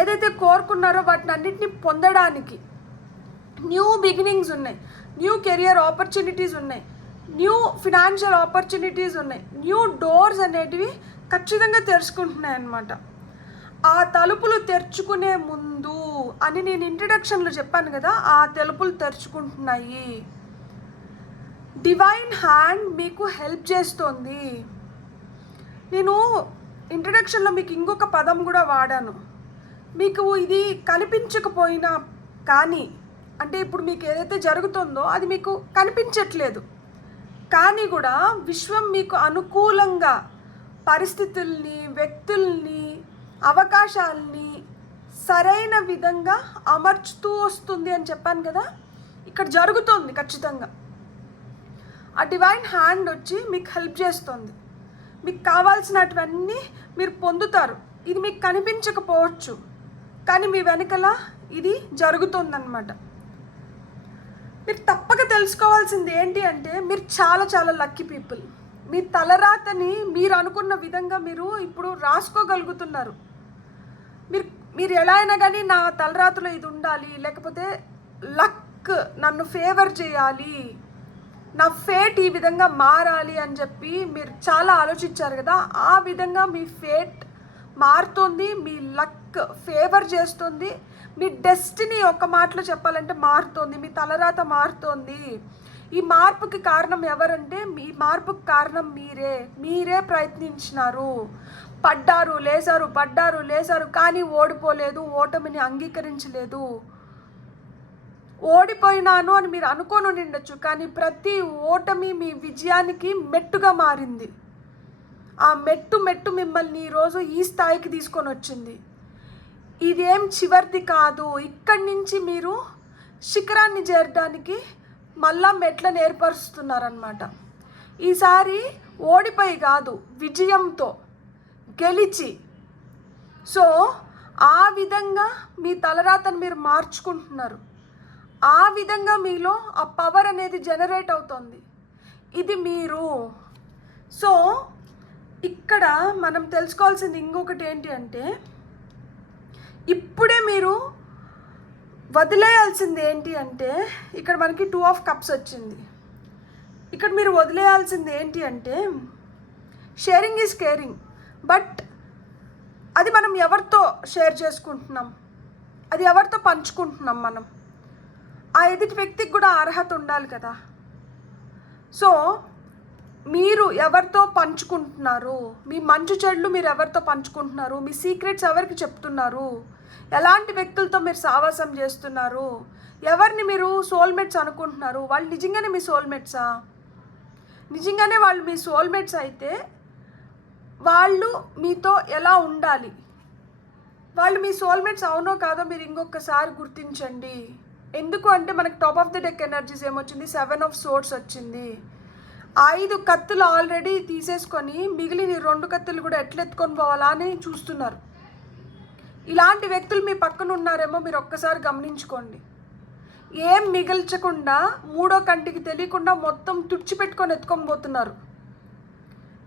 ఏదైతే కోరుకున్నారో వాటిని అన్నిటిని పొందడానికి న్యూ బిగినింగ్స్ ఉన్నాయి, న్యూ కెరియర్ ఆపర్చునిటీస్ ఉన్నాయి, న్యూ ఫినాన్షియల్ ఆపర్చునిటీస్ ఉన్నాయి, న్యూ డోర్స్ అనేటివి ఖచ్చితంగా తెరుచుకుంటున్నాయి అన్నమాట. ఆ తలుపులు తెరుచుకునే ముందు అని నేను ఇంట్రడక్షన్లో చెప్పాను కదా, ఆ తలుపులు తెరుచుకుంటున్నాయి. డివైన్ హ్యాండ్ మీకు హెల్ప్ చేస్తుంది. నేను ఇంట్రడక్షన్లో మీకు ఇంకొక పదం కూడా వాడాను. మీకు ఇది కనిపించకపోయినా కానీ, అంటే ఇప్పుడు మీకు ఏదైతే జరుగుతుందో అది మీకు కనిపించట్లేదు కానీ కూడా విశ్వం మీకు అనుకూలంగా పరిస్థితుల్ని, వ్యక్తుల్ని, అవకాశాలని సరైన విధంగా అమర్చుతూ వస్తుంది అని చెప్పాను కదా, ఇక్కడ జరుగుతుంది ఖచ్చితంగా. ఆ డివైన్ హ్యాండ్ వచ్చి మీకు హెల్ప్ చేస్తుంది. మీకు కావాల్సినటువన్నీ మీరు పొందుతారు. ఇది మీకు కనిపించకపోవచ్చు, కానీ మీ వెనకల ఇది జరుగుతుందన్నమాట. మీరు తప్పక తెలుసుకోవాల్సింది ఏంటి అంటే, మీరు చాలా చాలా లక్కీ పీపుల్. మీ తలరాతని మీరు అనుకున్న విధంగా మీరు ఇప్పుడు రాసుకోగలుగుతున్నారు. మీరు ఎలా అయినా కానీ నా తలరాతలో ఇది ఉండాలి, లేకపోతే లక్ నన్ను ఫేవర్ చేయాలి, నా ఫేట్ ఈ విధంగా మారాలి అని చెప్పి మీరు చాలా ఆలోచించారు కదా. ఆ విధంగా మీ ఫేట్ మారుతుంది, మీ లక్ ఫేవర్ చేస్తుంది, మీ డెస్టినీ ఒక మాటలో చెప్పాలంటే మారుతుంది, మీ తలరాత మారుతుంది. ఈ మార్పుకి కారణం ఎవరంటే, మీ మార్పుకి కారణం మీరే ప్రయత్నించినారు. పడ్డారు లేచారు కానీ ఓడిపోలేదు, ఓటమిని అంగీకరించలేదు. ఓడిపోయినాను అని మీరు అనుకోని ఉండొచ్చు, కానీ ప్రతి ఓటమి మీ విజయానికి మెట్టుగా మారింది. ఆ మెట్టు మిమ్మల్ని ఈరోజు ఈ స్థాయికి తీసుకొని వచ్చింది. ఇదేం చివరిది కాదు. ఇక్కడి నుంచి మీరు శిఖరాన్ని చేరడానికి మళ్ళా మెట్లను ఏర్పరుస్తున్నారన్నమాట. ఈసారి ఓడిపోయి కాదు, విజయంతో గెలిచి. సో ఆ విధంగా మీ తలరాతను మీరు మార్చుకుంటున్నారు. ఆ విధంగా మీలో ఆ పవర్ అనేది జనరేట్ అవుతుంది. ఇది మీరు. సో ఇక్కడ మనం తెలుసుకోవాల్సింది ఇంకొకటి ఏంటి అంటే, ఇప్పుడే మీరు వదిలేయాల్సింది ఏంటి అంటే, ఇక్కడ మనకి 2 ఆఫ్ కప్స్ వచ్చింది. ఇక్కడ మీరు వదిలేయాల్సింది ఏంటి అంటే, షేరింగ్ ఈజ్ కేరింగ్. బట్ అది మనం ఎవరితో షేర్ చేసుకుంటున్నాం, అది ఎవరితో పంచుకుంటున్నాం మనం, ఆ ఎదుటి వ్యక్తికి కూడా అర్హత ఉండాలి కదా. సో మీరు ఎవరితో పంచుకుంటున్నారు, మీ మంచు చెడులు మీరు ఎవరితో పంచుకుంటున్నారు, మీ సీక్రెట్స్ ఎవరికి చెప్తున్నారు, ఎలాంటి వ్యక్తులతో మీరు సావాసం చేస్తున్నారు, ఎవరిని మీరు సోల్మేట్స్ అనుకుంటున్నారు, వాళ్ళు నిజంగానే మీ సోల్మేట్సా? నిజంగానే వాళ్ళు మీ సోల్మేట్స్ అయితే వాళ్ళు మీతో ఎలా ఉండాలి, వాళ్ళు మీ సోల్మేట్స్ అవునో కాదో మీరు ఇంకొకసారి గుర్తించండి. ఎందుకు అంటే మనకి top of the deck energies ఏమొచ్చింది, 7 ఆఫ్ సోర్డ్స్ వచ్చింది. 5 కత్తులు ఆల్రెడీ తీసేసుకొని మిగిలిన 2 కత్తులు కూడా ఎట్లా ఎత్తుకొని పోవాలా అని చూస్తున్నారు. ఇలాంటి వ్యక్తులు మీ పక్కన ఉన్నారేమో మీరు ఒక్కసారి గమనించుకోండి. ఏం మిగిల్చకుండా 3వ కంటికి తెలియకుండా మొత్తం తుడిచిపెట్టుకొని ఎత్తుకొని పోతున్నారు.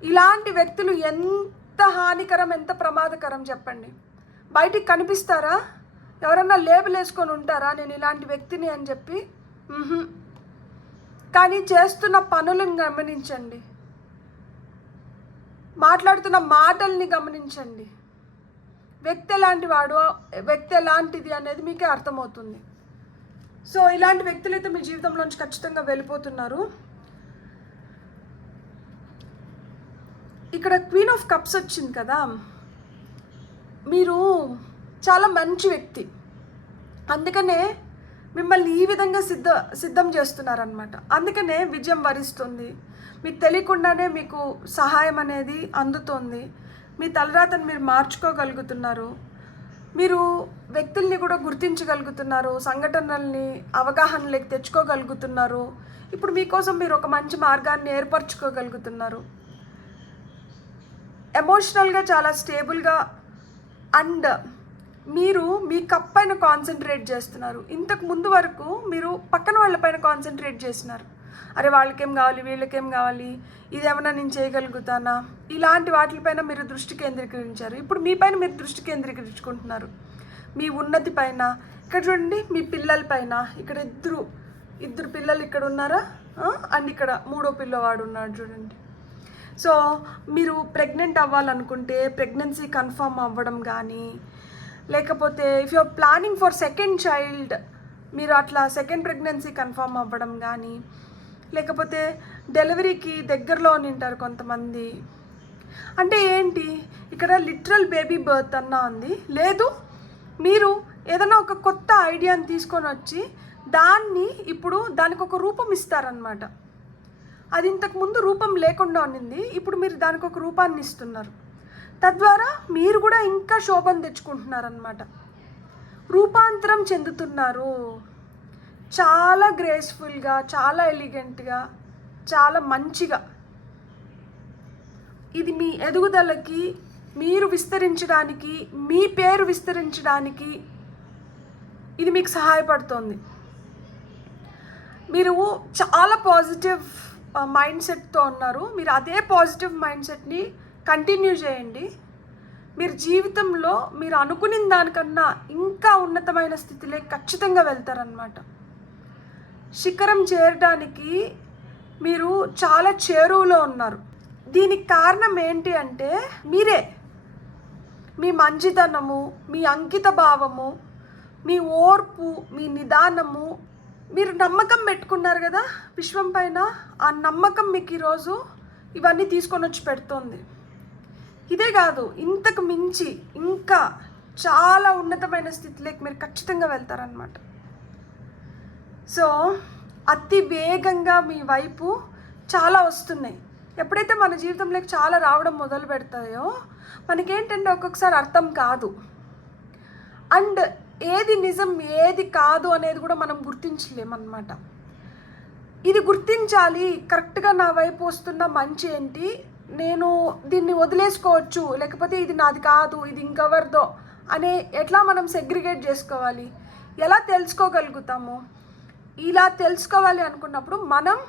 ఇలాంటి వ్యక్తులు ఎంత హానికరం, ఎంత ప్రమాదకరం చెప్పండి. బయటికి కనిపిస్తారా? ఎవరన్నా లేబుల్ వేసుకొని ఉంటారా నేను ఇలాంటి వ్యక్తిని అని చెప్పి? కానీ చేస్తున్న పనులను గమనించండి, మాట్లాడుతున్న మాటల్ని గమనించండి. వ్యక్తి ఎలాంటి వాడు, వ్యక్తి ఎలాంటిది అనేది మీకే అర్థమవుతుంది. సో ఇలాంటి వ్యక్తులు అయితే మీ జీవితంలోంచి ఖచ్చితంగా వెళ్ళిపోతున్నారు. ఇక్కడ క్వీన్ ఆఫ్ కప్స్ వచ్చింది కదా, మీరు చాలా మంచి వ్యక్తి, అందుకనే మిమ్మల్ని ఈ విధంగా సిద్ధం చేస్తున్నారనమాట. అందుకనే విజయం వరిస్తుంది, మీకు తెలియకుండానే మీకు సహాయం అనేది అందుతోంది. మీ తలరాతను మీరు మార్చుకోగలుగుతున్నారు, మీరు వ్యక్తుల్ని కూడా గుర్తించగలుగుతున్నారు, సంఘటనల్ని అవగాహనలోకి తెచ్చుకోగలుగుతున్నారు. ఇప్పుడు మీకోసం మీరు ఒక మంచి మార్గాన్ని ఏర్పరచుకోగలుగుతున్నారు. ఎమోషనల్గా చాలా స్టేబుల్గా అండ్ మీరు మీ కప్ పైన కాన్సన్ట్రేట్ చేస్తున్నారు. ఇంతకు ముందు వరకు మీరు పక్కన వాళ్ళపైన కాన్సన్ట్రేట్ చేస్తున్నారు. అరే వాళ్ళకేం కావాలి, వీళ్ళకేం కావాలి, ఇదేమన్నా నేను చేయగలుగుతానా, ఇలాంటి వాటిపైన మీరు దృష్టి కేంద్రీకరించారు. ఇప్పుడు మీ పైన మీరు దృష్టి కేంద్రీకరించుకుంటున్నారు, మీ ఉన్నతి పైన. ఇక్కడ చూడండి, మీ పిల్లల పైన. ఇక్కడ ఇద్దరు పిల్లలు ఇక్కడ ఉన్నారా, అండ్ ఇక్కడ 3వ పిల్లవాడు ఉన్నాడు చూడండి. సో మీరు ప్రెగ్నెంట్ అవ్వాలనుకుంటే ప్రెగ్నెన్సీ కన్ఫర్మ్ అవ్వడం కానీ, లేకపోతే if you are planning for second child, మీరు అట్లా సెకండ్ ప్రెగ్నెన్సీ కన్ఫర్మ్ అవ్వడం కానీ, లేకపోతే డెలివరీకి దగ్గరలో ఉంటారు కొంతమంది. అంటే ఏంటి, ఇక్కడ లిటరల్ బేబీ బర్త్ అన్నా ఉంది. లేదు, మీరు ఏదైనా ఒక కొత్త ఐడియాని తీసుకొని వచ్చి ఇప్పుడు దానికి ఒక రూపం ఇస్తారనమాట. అది ఇంతకుముందు రూపం లేకుండా ఉండింది, ఇప్పుడు మీరు దానికి ఒక రూపాన్ని ఇస్తున్నారు. తద్వారా మీరు కూడా ఇంకా శోభను తెచ్చుకుంటున్నారనమాట. రూపాంతరం చెందుతున్నారు. చాలా గ్రేస్ఫుల్గా, చాలా ఎలిగెంట్గా, చాలా మంచిగా. ఇది మీ ఎదుగుదలకి, మీరు విస్తరించడానికి, మీ పేరు విస్తరించడానికి ఇది మీకు సహాయపడుతుంది. మీరు చాలా పాజిటివ్ మైండ్ సెట్తో ఉన్నారు. మీరు అదే పాజిటివ్ మైండ్ సెట్ని కంటిన్యూ చేయండి. మీరు జీవితంలో మీరు అనుకున్న దానికన్నా ఇంకా ఉన్నతమైన స్థితిలో ఖచ్చితంగా వెళ్తారనమాట. శిఖరం చేరడానికి మీరు చాలా చేరువలో ఉన్నారు. దీనికి కారణం ఏంటి అంటే మీరే. మీ మంచితనము, మీ అంకిత భావము, మీ ఓర్పు, మీ నిదానము. మీరు నమ్మకం పెట్టుకున్నారు కదా విశ్వం పైన. ఆ నమ్మకం మీకు ఈరోజు ఇవన్నీ తీసుకొని వచ్చి పెడుతుంది. ఇదే కాదు, ఇంతకు మించి ఇంకా చాలా ఉన్నతమైన స్థితిలోకి మీరు ఖచ్చితంగా వెళ్తారనమాట. సో అతి వేగంగా మీ వైపు చాలా వస్తున్నాయి. ఎప్పుడైతే మన జీవితంలోకి చాలా రావడం మొదలు పెడతాయో మనకేంటంటే ఒక్కొక్కసారి అర్థం కాదు. అండ్ ఏది నిజం ఏది కాదు అనేది కూడా మనం గుర్తించలేమన్నమాట. ఇది గుర్తించాలి, కరెక్ట్గా నా వైపు వస్తున్న మంచి ఏంటి, నేను దీన్ని వదిలేసుకోవచ్చు, లేకపోతే ఇది నాది కాదు, ఇది ఇంకెవరిదో అనే ఎట్లా మనం సెగ్రిగేట్ చేసుకోవాలి, ఎలా తెలుసుకోగలుగుతాము? ఇలా తెలుసుకోవాలి అనుకున్నప్పుడు మనం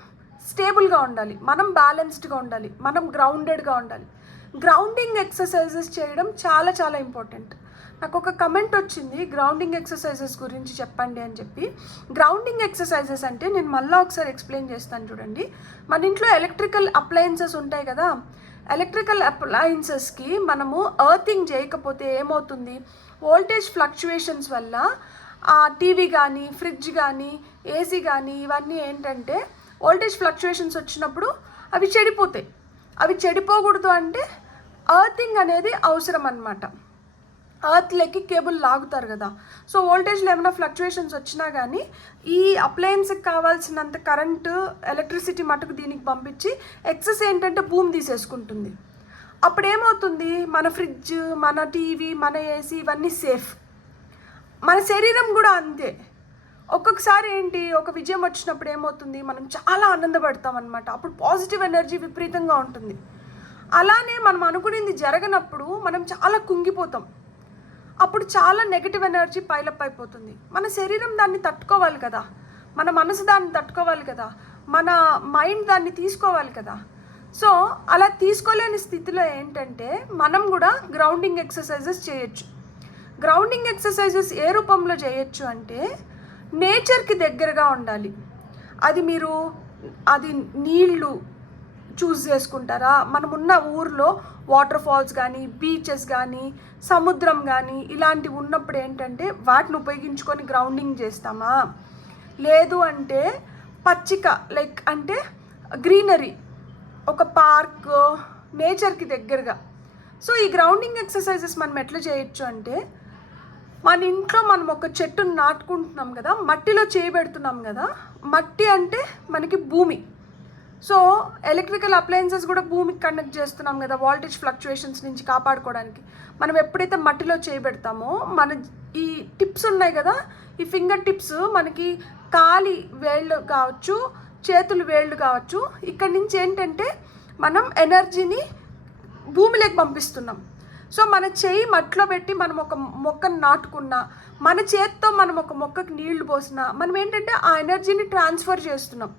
స్టేబుల్గా ఉండాలి, మనం బ్యాలెన్స్డ్గా ఉండాలి, మనం గ్రౌండెడ్గా ఉండాలి. గ్రౌండింగ్ ఎక్సర్సైజెస్ చేయడం చాలా చాలా ఇంపార్టెంట్. నాకు ఒక కమెంట్ వచ్చింది, గ్రౌండింగ్ ఎక్సర్సైజెస్ గురించి చెప్పండి అని చెప్పి. గ్రౌండింగ్ ఎక్సర్సైజెస్ అంటే నేను మళ్ళీ ఒకసారి ఎక్స్ప్లెయిన్ చేస్తాను చూడండి. మన ఇంట్లో ఎలక్ట్రికల్ అప్లయన్సెస్ ఉంటాయి కదా, ఎలక్ట్రికల్ అప్లయన్సెస్కి మనము ఎర్తింగ్ చేయకపోతే ఏమవుతుంది, వోల్టేజ్ ఫ్లక్చుయేషన్స్ వల్ల ఆ టీవీ కానీ, ఫ్రిడ్జ్ కానీ, ఏసీ కానీ ఇవన్నీ ఏంటంటే వోల్టేజ్ ఫ్లక్చుయేషన్స్ వచ్చినప్పుడు అవి చెడిపోతాయి. అవి చెడిపోకూడదు అంటే ఎర్తింగ్ అనేది అవసరం అన్నమాట. ఎర్త్లోకి కేబుల్ లాగుతారు కదా. సో వోల్టేజ్లో ఏమైనా ఫ్లక్చుయేషన్స్ వచ్చినా కానీ ఈ అప్లయన్స్కి కావాల్సినంత కరెంటు, ఎలక్ట్రిసిటీ మటుకు దీనికి పంపించి ఎక్సెస్ ఏంటంటే భూమి తీసేసుకుంటుంది. అప్పుడు ఏమవుతుంది, మన ఫ్రిడ్జ్, మన టీవీ, మన ఏసీ ఇవన్నీ సేఫ్. మన శరీరం కూడా అంతే. ఒక్కొక్కసారి ఏంటి, ఒక విజయం వచ్చినప్పుడు ఏమవుతుంది, మనం చాలా ఆనందపడతాం అనమాట. అప్పుడు పాజిటివ్ ఎనర్జీ విపరీతంగా ఉంటుంది. అలానే మనం అనుకునేది జరగనప్పుడు మనం చాలా కుంగిపోతాం. అప్పుడు చాలా నెగిటివ్ ఎనర్జీ పైలప్ అయిపోతుంది. మన శరీరం దాన్ని తట్టుకోవాలి కదా, మన మనసు దాన్ని తట్టుకోవాలి కదా, మన మైండ్ దాన్ని తీసుకోవాలి కదా. సో అలా తీసుకోలేని స్థితిలో ఏంటంటే మనం కూడా గ్రౌండింగ్ ఎక్సర్సైజెస్ చేయొచ్చు. గ్రౌండింగ్ ఎక్సర్సైజెస్ ఏ రూపంలో చేయొచ్చు అంటే నేచర్కి దగ్గరగా ఉండాలి. అది మీరు నీళ్ళు చూస్ చేసుకుంటారా, మనమున్న ఊర్లో వాటర్ ఫాల్స్ కానీ, బీచెస్ కానీ, సముద్రం కానీ ఇలాంటివి ఉన్నప్పుడు ఏంటంటే వాటిని ఉపయోగించుకొని గ్రౌండింగ్ చేస్తామా, లేదు అంటే పచ్చిక లైక్ అంటే గ్రీనరీ, ఒక పార్క్, నేచర్కి దగ్గరగా. సో ఈ గ్రౌండింగ్ ఎక్సర్సైజెస్ మనం ఎట్లా చేయొచ్చు అంటే మన ఇంట్లో మనం ఒక చెట్టును నాటుకుంటున్నాం కదా, మట్టిలో చేయబెడుతున్నాం కదా. మట్టి అంటే మనకి భూమి. సో ఎలక్ట్రికల్ అప్లయన్సెస్ కూడా భూమికి కనెక్ట్ చేస్తున్నాం కదా, వోల్టేజ్ ఫ్లక్చుయేషన్స్ నుంచి కాపాడుకోవడానికి. మనం ఎప్పుడైతే మట్టిలో చేయబెడతామో మన ఈ టిప్స్ ఉన్నాయి కదా, ఈ ఫింగర్ టిప్స్ మనకి కాలి వేళ్ళు కావచ్చు, చేతులు వేళ్ళు కావచ్చు, ఇక్కడి నుంచి ఏంటంటే మనం ఎనర్జీని భూమిలోకి పంపిస్తున్నాం. సో మన చేయి మట్టిలో పెట్టి మనం ఒక మొక్కను నాటుకున్నా, మన చేత్తో మనం ఒక మొక్కకి నీళ్లు పోసినా మనం ఏంటంటే ఆ ఎనర్జీని ట్రాన్స్ఫర్ చేస్తున్నాం.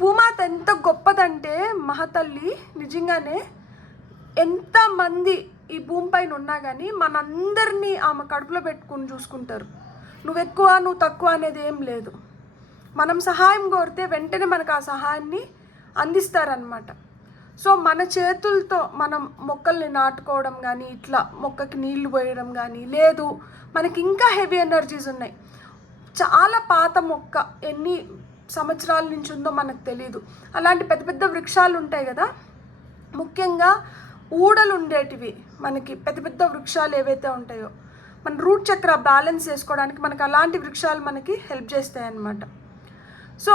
భూమాత ఎంత గొప్పదంటే మహతల్లి, నిజంగానే ఎంతమంది ఈ భూమి పైన ఉన్నా కానీ మనందరినీ ఆమె కడుపులో పెట్టుకుని చూసుకుంటారు. నువ్వు ఎక్కువ, నువ్వు తక్కువ అనేది ఏం లేదు. మనం సహాయం కోరితే వెంటనే మనకు ఆ సహాయాన్ని అందిస్తారనమాట. సో మన చేతులతో మనం మొక్కల్ని నాటుకోవడం కానీ, ఇట్లా మొక్కకి నీళ్లు పోయడం కానీ, లేదు మనకి ఇంకా హెవీ ఎనర్జీస్ ఉన్నాయి. చాలా పాత మొక్క ఎన్ని సంవత్సరాల నుంచి ఉందో మనకు తెలియదు. అలాంటి పెద్ద పెద్ద వృక్షాలు ఉంటాయి కదా, ముఖ్యంగా ఊడలు ఉండేటివి మనకి పెద్ద పెద్ద వృక్షాలు ఏవైతే ఉంటాయో మన రూట్ చక్ర బ్యాలెన్స్ చేసుకోవడానికి మనకి అలాంటి వృక్షాలు మనకి హెల్ప్ చేస్తాయి అన్నమాట. సో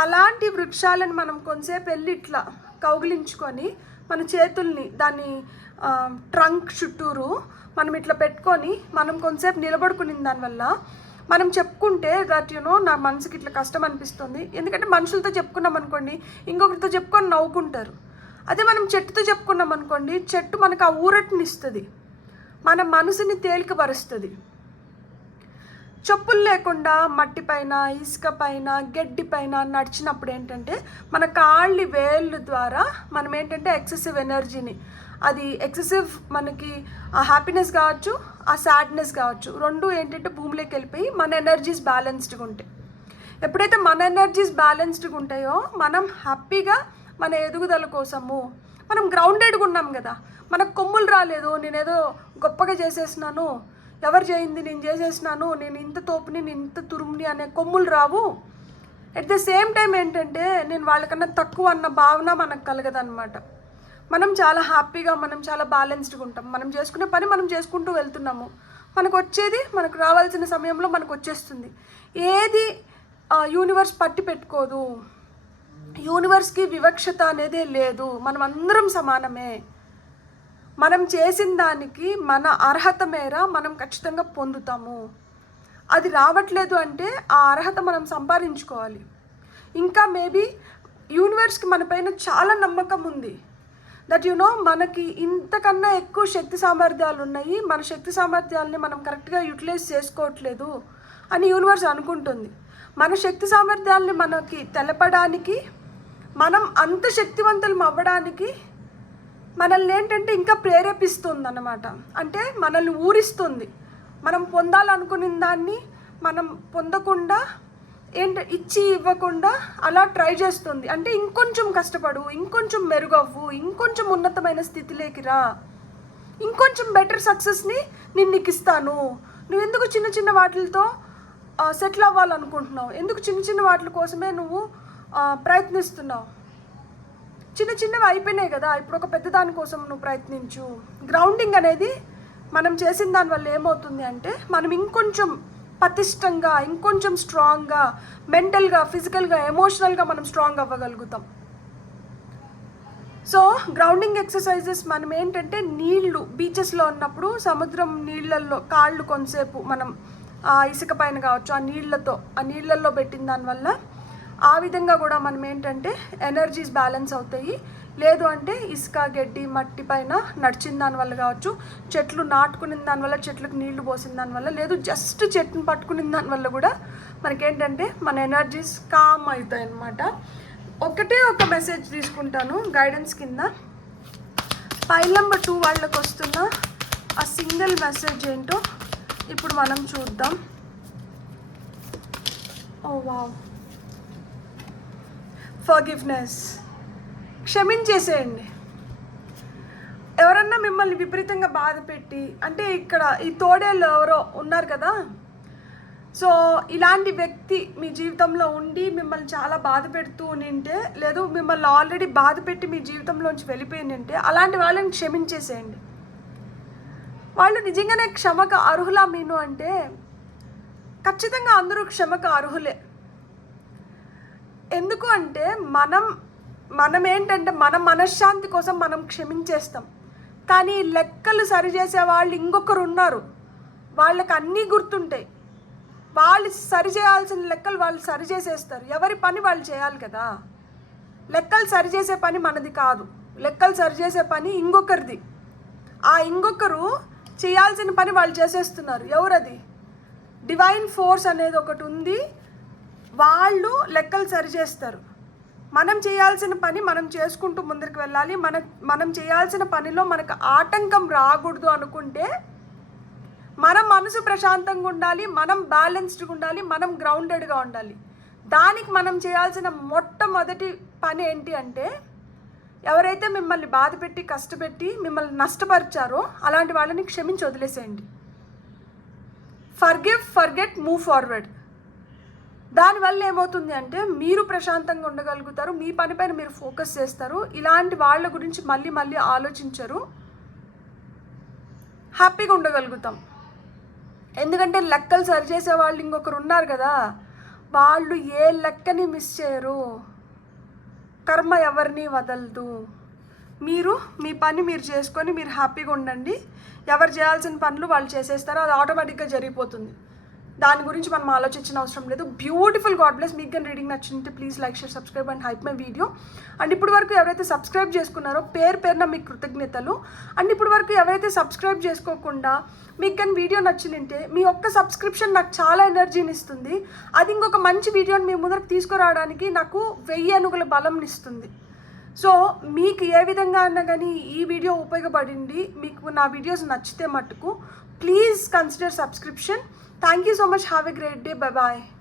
అలాంటి వృక్షాలను మనం కొంతసేపు వెళ్ళి ఇట్లా కౌగిలించుకొని మన చేతుల్ని దాన్ని ట్రంక్ చుట్టూరు మనం ఇట్లా పెట్టుకొని మనం కొంతసేపు నిలబడుకుని దానివల్ల మనం చెప్పుకుంటే దట్ నా మనసుకి ఇట్లా కష్టం అనిపిస్తుంది. ఎందుకంటే మనుషులతో చెప్పుకున్నాం అనుకోండి, ఇంకొకరితో చెప్పుకొని నవ్వుకుంటారు. అదే మనం చెట్టుతో చెప్పుకున్నాం అనుకోండి, చెట్టు మనకు ఆ ఊరటిని ఇస్తుంది, మన మనసుని తేలికపరుస్తుంది. చెప్పులు లేకుండా మట్టి పైన, ఇసుక పైన, గడ్డి పైన నడిచినప్పుడు ఏంటంటే మన కాళ్ళ వేళ్ళు ద్వారా మనం ఏంటంటే ఎక్సెసివ్ ఎనర్జీని, అది ఎక్సెసివ్ మనకి ఆ హ్యాపీనెస్ కావచ్చు, ఆ సాడ్నెస్ కావచ్చు, రెండు ఏంటంటే భూమిలోకి వెళ్ళిపోయి మన ఎనర్జీస్ బ్యాలెన్స్డ్గా ఉంటాయి. ఎప్పుడైతే మన ఎనర్జీస్ బ్యాలెన్స్డ్గా ఉంటాయో మనం హ్యాపీగా మన ఎదుగుదల కోసము మనం గ్రౌండెడ్గా ఉన్నాం కదా. మనకు కొమ్ములు రాలేదు, నేనేదో గొప్పగా చేసేసినాను, ఎవరు చేయింది నేను చేసేసినాను, నేను ఇంత తోపుని, నేను ఇంత తురుముని అనే కొమ్ములు రావు. అట్ ద సేమ్ టైం ఏంటంటే నేను వాళ్ళకన్నా తక్కువ అన్న భావన మనకు కలగదన్నమాట. మనం చాలా హ్యాపీగా, మనం చాలా బ్యాలెన్స్డ్గా ఉంటాం. మనం చేసుకునే పని మనం చేసుకుంటూ వెళ్తున్నాము, మనకు వచ్చేది మనకు రావాల్సిన సమయంలో మనకు వచ్చేస్తుంది. ఏది యూనివర్స్ పట్టి పెట్టుకోదు, యూనివర్స్కి వివక్షత అనేదే లేదు. మనం అందరం సమానమే. మనం చేసిన దానికి మన అర్హత మేర మనం ఖచ్చితంగా పొందుతాము. అది రావట్లేదు అంటే ఆ అర్హత మనం సంపాదించుకోవాలి. ఇంకా మేబీ యూనివర్స్కి మన పైన చాలా నమ్మకం ఉంది. దట్ మనకి ఇంతకన్నా ఎక్కువ శక్తి సామర్థ్యాలు ఉన్నాయి, మన శక్తి సామర్థ్యాలని మనం కరెక్ట్గా యూటిలైజ్ చేసుకోవట్లేదు అని యూనివర్స్ అనుకుంటుంది. మన శక్తి సామర్థ్యాలని మనకి తెలపడానికి, మనం అంత శక్తివంతులం అవ్వడానికి మనల్ని ఏంటంటే ఇంకా ప్రేరేపిస్తుంది అన్నమాట. అంటే మనల్ని ఊరిస్తుంది. మనం పొందాలనుకున్న దాన్ని మనం పొందకుండా ఇచ్చి ఇవ్వకుండా అలా ట్రై చేస్తుంది. అంటే ఇంకొంచెం కష్టపడు, ఇంకొంచెం మెరుగవ్వు, ఇంకొంచెం ఉన్నతమైన స్థితిలోకి రా, ఇంకొంచెం బెటర్ సక్సెస్ని నేను నీకు ఇస్తాను. నువ్వు ఎందుకు చిన్న చిన్న వాటితో సెటిల్ అవ్వాలనుకుంటున్నావు? ఎందుకు చిన్న చిన్న వాటి కోసమే నువ్వు ప్రయత్నిస్తున్నావు? చిన్న చిన్నవి అయిపోయినాయి కదా, ఇప్పుడు ఒక పెద్ద దానికోసం నువ్వు ప్రయత్నించు. గ్రౌండింగ్ అనేది మనం చేసిన దానివల్ల ఏమవుతుంది అంటే మనం ఇంకొంచెం పటిష్టంగా, ఇంకొంచెం స్ట్రాంగ్గా, మెంటల్గా, ఫిజికల్గా, ఎమోషనల్గా మనం స్ట్రాంగ్ అవ్వగలుగుతాం. సో గ్రౌండింగ్ ఎక్సర్సైజెస్ మనం ఏంటంటే నీళ్లు బీచెస్లో ఉన్నప్పుడు సముద్రం నీళ్ళల్లో కాళ్ళు కొంతసేపు మనం ఇసుక పైన కావచ్చు ఆ నీళ్ళల్లో పెట్టిన దానివల్ల ఆ విధంగా కూడా మనం ఏంటంటే ఎనర్జీస్ బ్యాలెన్స్ అవుతాయి. లేదు అంటే ఇసుక, గడ్డి, మట్టి పైన నడిచిన దానివల్ల కావచ్చు, చెట్లు నాటుకునే దానివల్ల, చెట్లకు నీళ్లు పోసిన దానివల్ల, లేదు జస్ట్ చెట్టుని పట్టుకునే దానివల్ల కూడా మనకేంటంటే మన ఎనర్జీస్ కామ్ అవుతాయి అన్నమాట. ఒకటే ఒక మెసేజ్ తీసుకుంటాను గైడెన్స్ కింద. ఫైల్ నెంబర్ 2 వాళ్ళకి వస్తున్న ఆ సింగిల్ మెసేజ్ ఏంటో ఇప్పుడు మనం చూద్దాం. ఓ వావ్, ఫర్గివ్నెస్, క్షమించేసేయండి. ఎవరన్నా మిమ్మల్ని విపరీతంగా బాధ పెట్టి, అంటే ఇక్కడ ఈ తోడేళ్ళు ఎవరో ఉన్నారు కదా, సో ఇలాంటి వ్యక్తి మీ జీవితంలో ఉండి మిమ్మల్ని చాలా బాధ పెడుతూ ఉంటే, లేదు మిమ్మల్ని ఆల్రెడీ బాధ పెట్టి మీ జీవితంలోంచి వెళ్ళిపోయిందంటే అలాంటి వాళ్ళని క్షమించేసేయండి. వాళ్ళు నిజంగానే క్షమకు అర్హులా మీను అంటే ఖచ్చితంగా అందరూ క్షమకు అర్హులే. ఎందుకు అంటే మనం ఏంటంటే మన మనశ్శాంతి కోసం మనం క్షమించేస్తాం. కానీ లెక్కలు సరిచేసే వాళ్ళు ఇంకొకరు ఉన్నారు, వాళ్ళకి అన్నీ గుర్తుంటాయి. వాళ్ళు సరిచేయాల్సిన లెక్కలు వాళ్ళు సరిచేసేస్తారు. ఎవరి పని వాళ్ళు చేయాలి కదా. లెక్కలు సరిచేసే పని మనది కాదు, లెక్కలు సరిచేసే పని ఇంకొకరిది. ఆ ఇంకొకరు చేయాల్సిన పని వాళ్ళు చేసేస్తున్నారు. ఎవరది? డివైన్ ఫోర్స్ అనేది ఒకటి ఉంది, వాళ్ళు లెక్కలు సరిచేస్తారు. మనం చేయాల్సిన పని మనం చేసుకుంటూ ముందుకు వెళ్ళాలి. మనం చేయాల్సిన పనిలో మనకు ఆటంకం రాకూడదు అనుకుంటే మన మనసు ప్రశాంతంగా ఉండాలి, మనం బ్యాలెన్స్డ్గా ఉండాలి, మనం గ్రౌండెడ్గా ఉండాలి. దానికి మనం చేయాల్సిన మొట్టమొదటి పని ఏంటి అంటే, ఎవరైతే మిమ్మల్ని బాధ పెట్టి, కష్టపెట్టి, మిమ్మల్ని నష్టపరిచారో అలాంటి వాళ్ళని క్షమించి వదిలేసేయండి. Forgive, forget, move forward. దానివల్ల ఏమవుతుంది అంటే మీరు ప్రశాంతంగా ఉండగలుగుతారు, మీ పనిపైన మీరు ఫోకస్ చేస్తారు, ఇలాంటి వాళ్ళ గురించి మళ్ళీ మళ్ళీ ఆలోచించరు, హ్యాపీగా ఉండగలుగుతాం. ఎందుకంటే లెక్కలు సరిచేసే వాళ్ళు ఇంకొకరు ఉన్నారు కదా, వాళ్ళు ఏ లెక్కని మిస్ చేయరు. కర్మ ఎవరిని వదలదు. మీరు మీ పని మీరు చేసుకొని మీరు హ్యాపీగా ఉండండి. ఎవరు చేయాల్సిన పనులు వాళ్ళు చేసేస్తారో అది ఆటోమేటిక్గా జరిగిపోతుంది. దాని గురించి మనం ఆలోచించిన అవసరం లేదు. బ్యూటిఫుల్. God bless. మీకు కానీ రీడింగ్ నచ్చింటే please like, share, subscribe and hype my video. And ఇప్పుడు వరకు ఎవరైతే సబ్స్క్రైబ్ చేసుకున్నారో పేరున మీకు కృతజ్ఞతలు. అండ్ ఇప్పుడు వరకు ఎవరైతే సబ్స్క్రైబ్ చేసుకోకుండా మీకు కానీ వీడియో నచ్చిందంటే మీ ఒక్క సబ్స్క్రిప్షన్ నాకు చాలా ఎనర్జీని ఇస్తుంది. అది ఇంకొక మంచి వీడియోని మీ ముందరకు తీసుకురావడానికి నాకు 1000 ఏనుగుల బలం ఇస్తుంది. సో మీకు ఏ విధంగా అన్నా కానీ ఈ వీడియో ఉపయోగపడింది, మీకు నా వీడియోస్ నచ్చితే మట్టుకు please consider subscription. Thank you so much. Have a great day. Bye bye.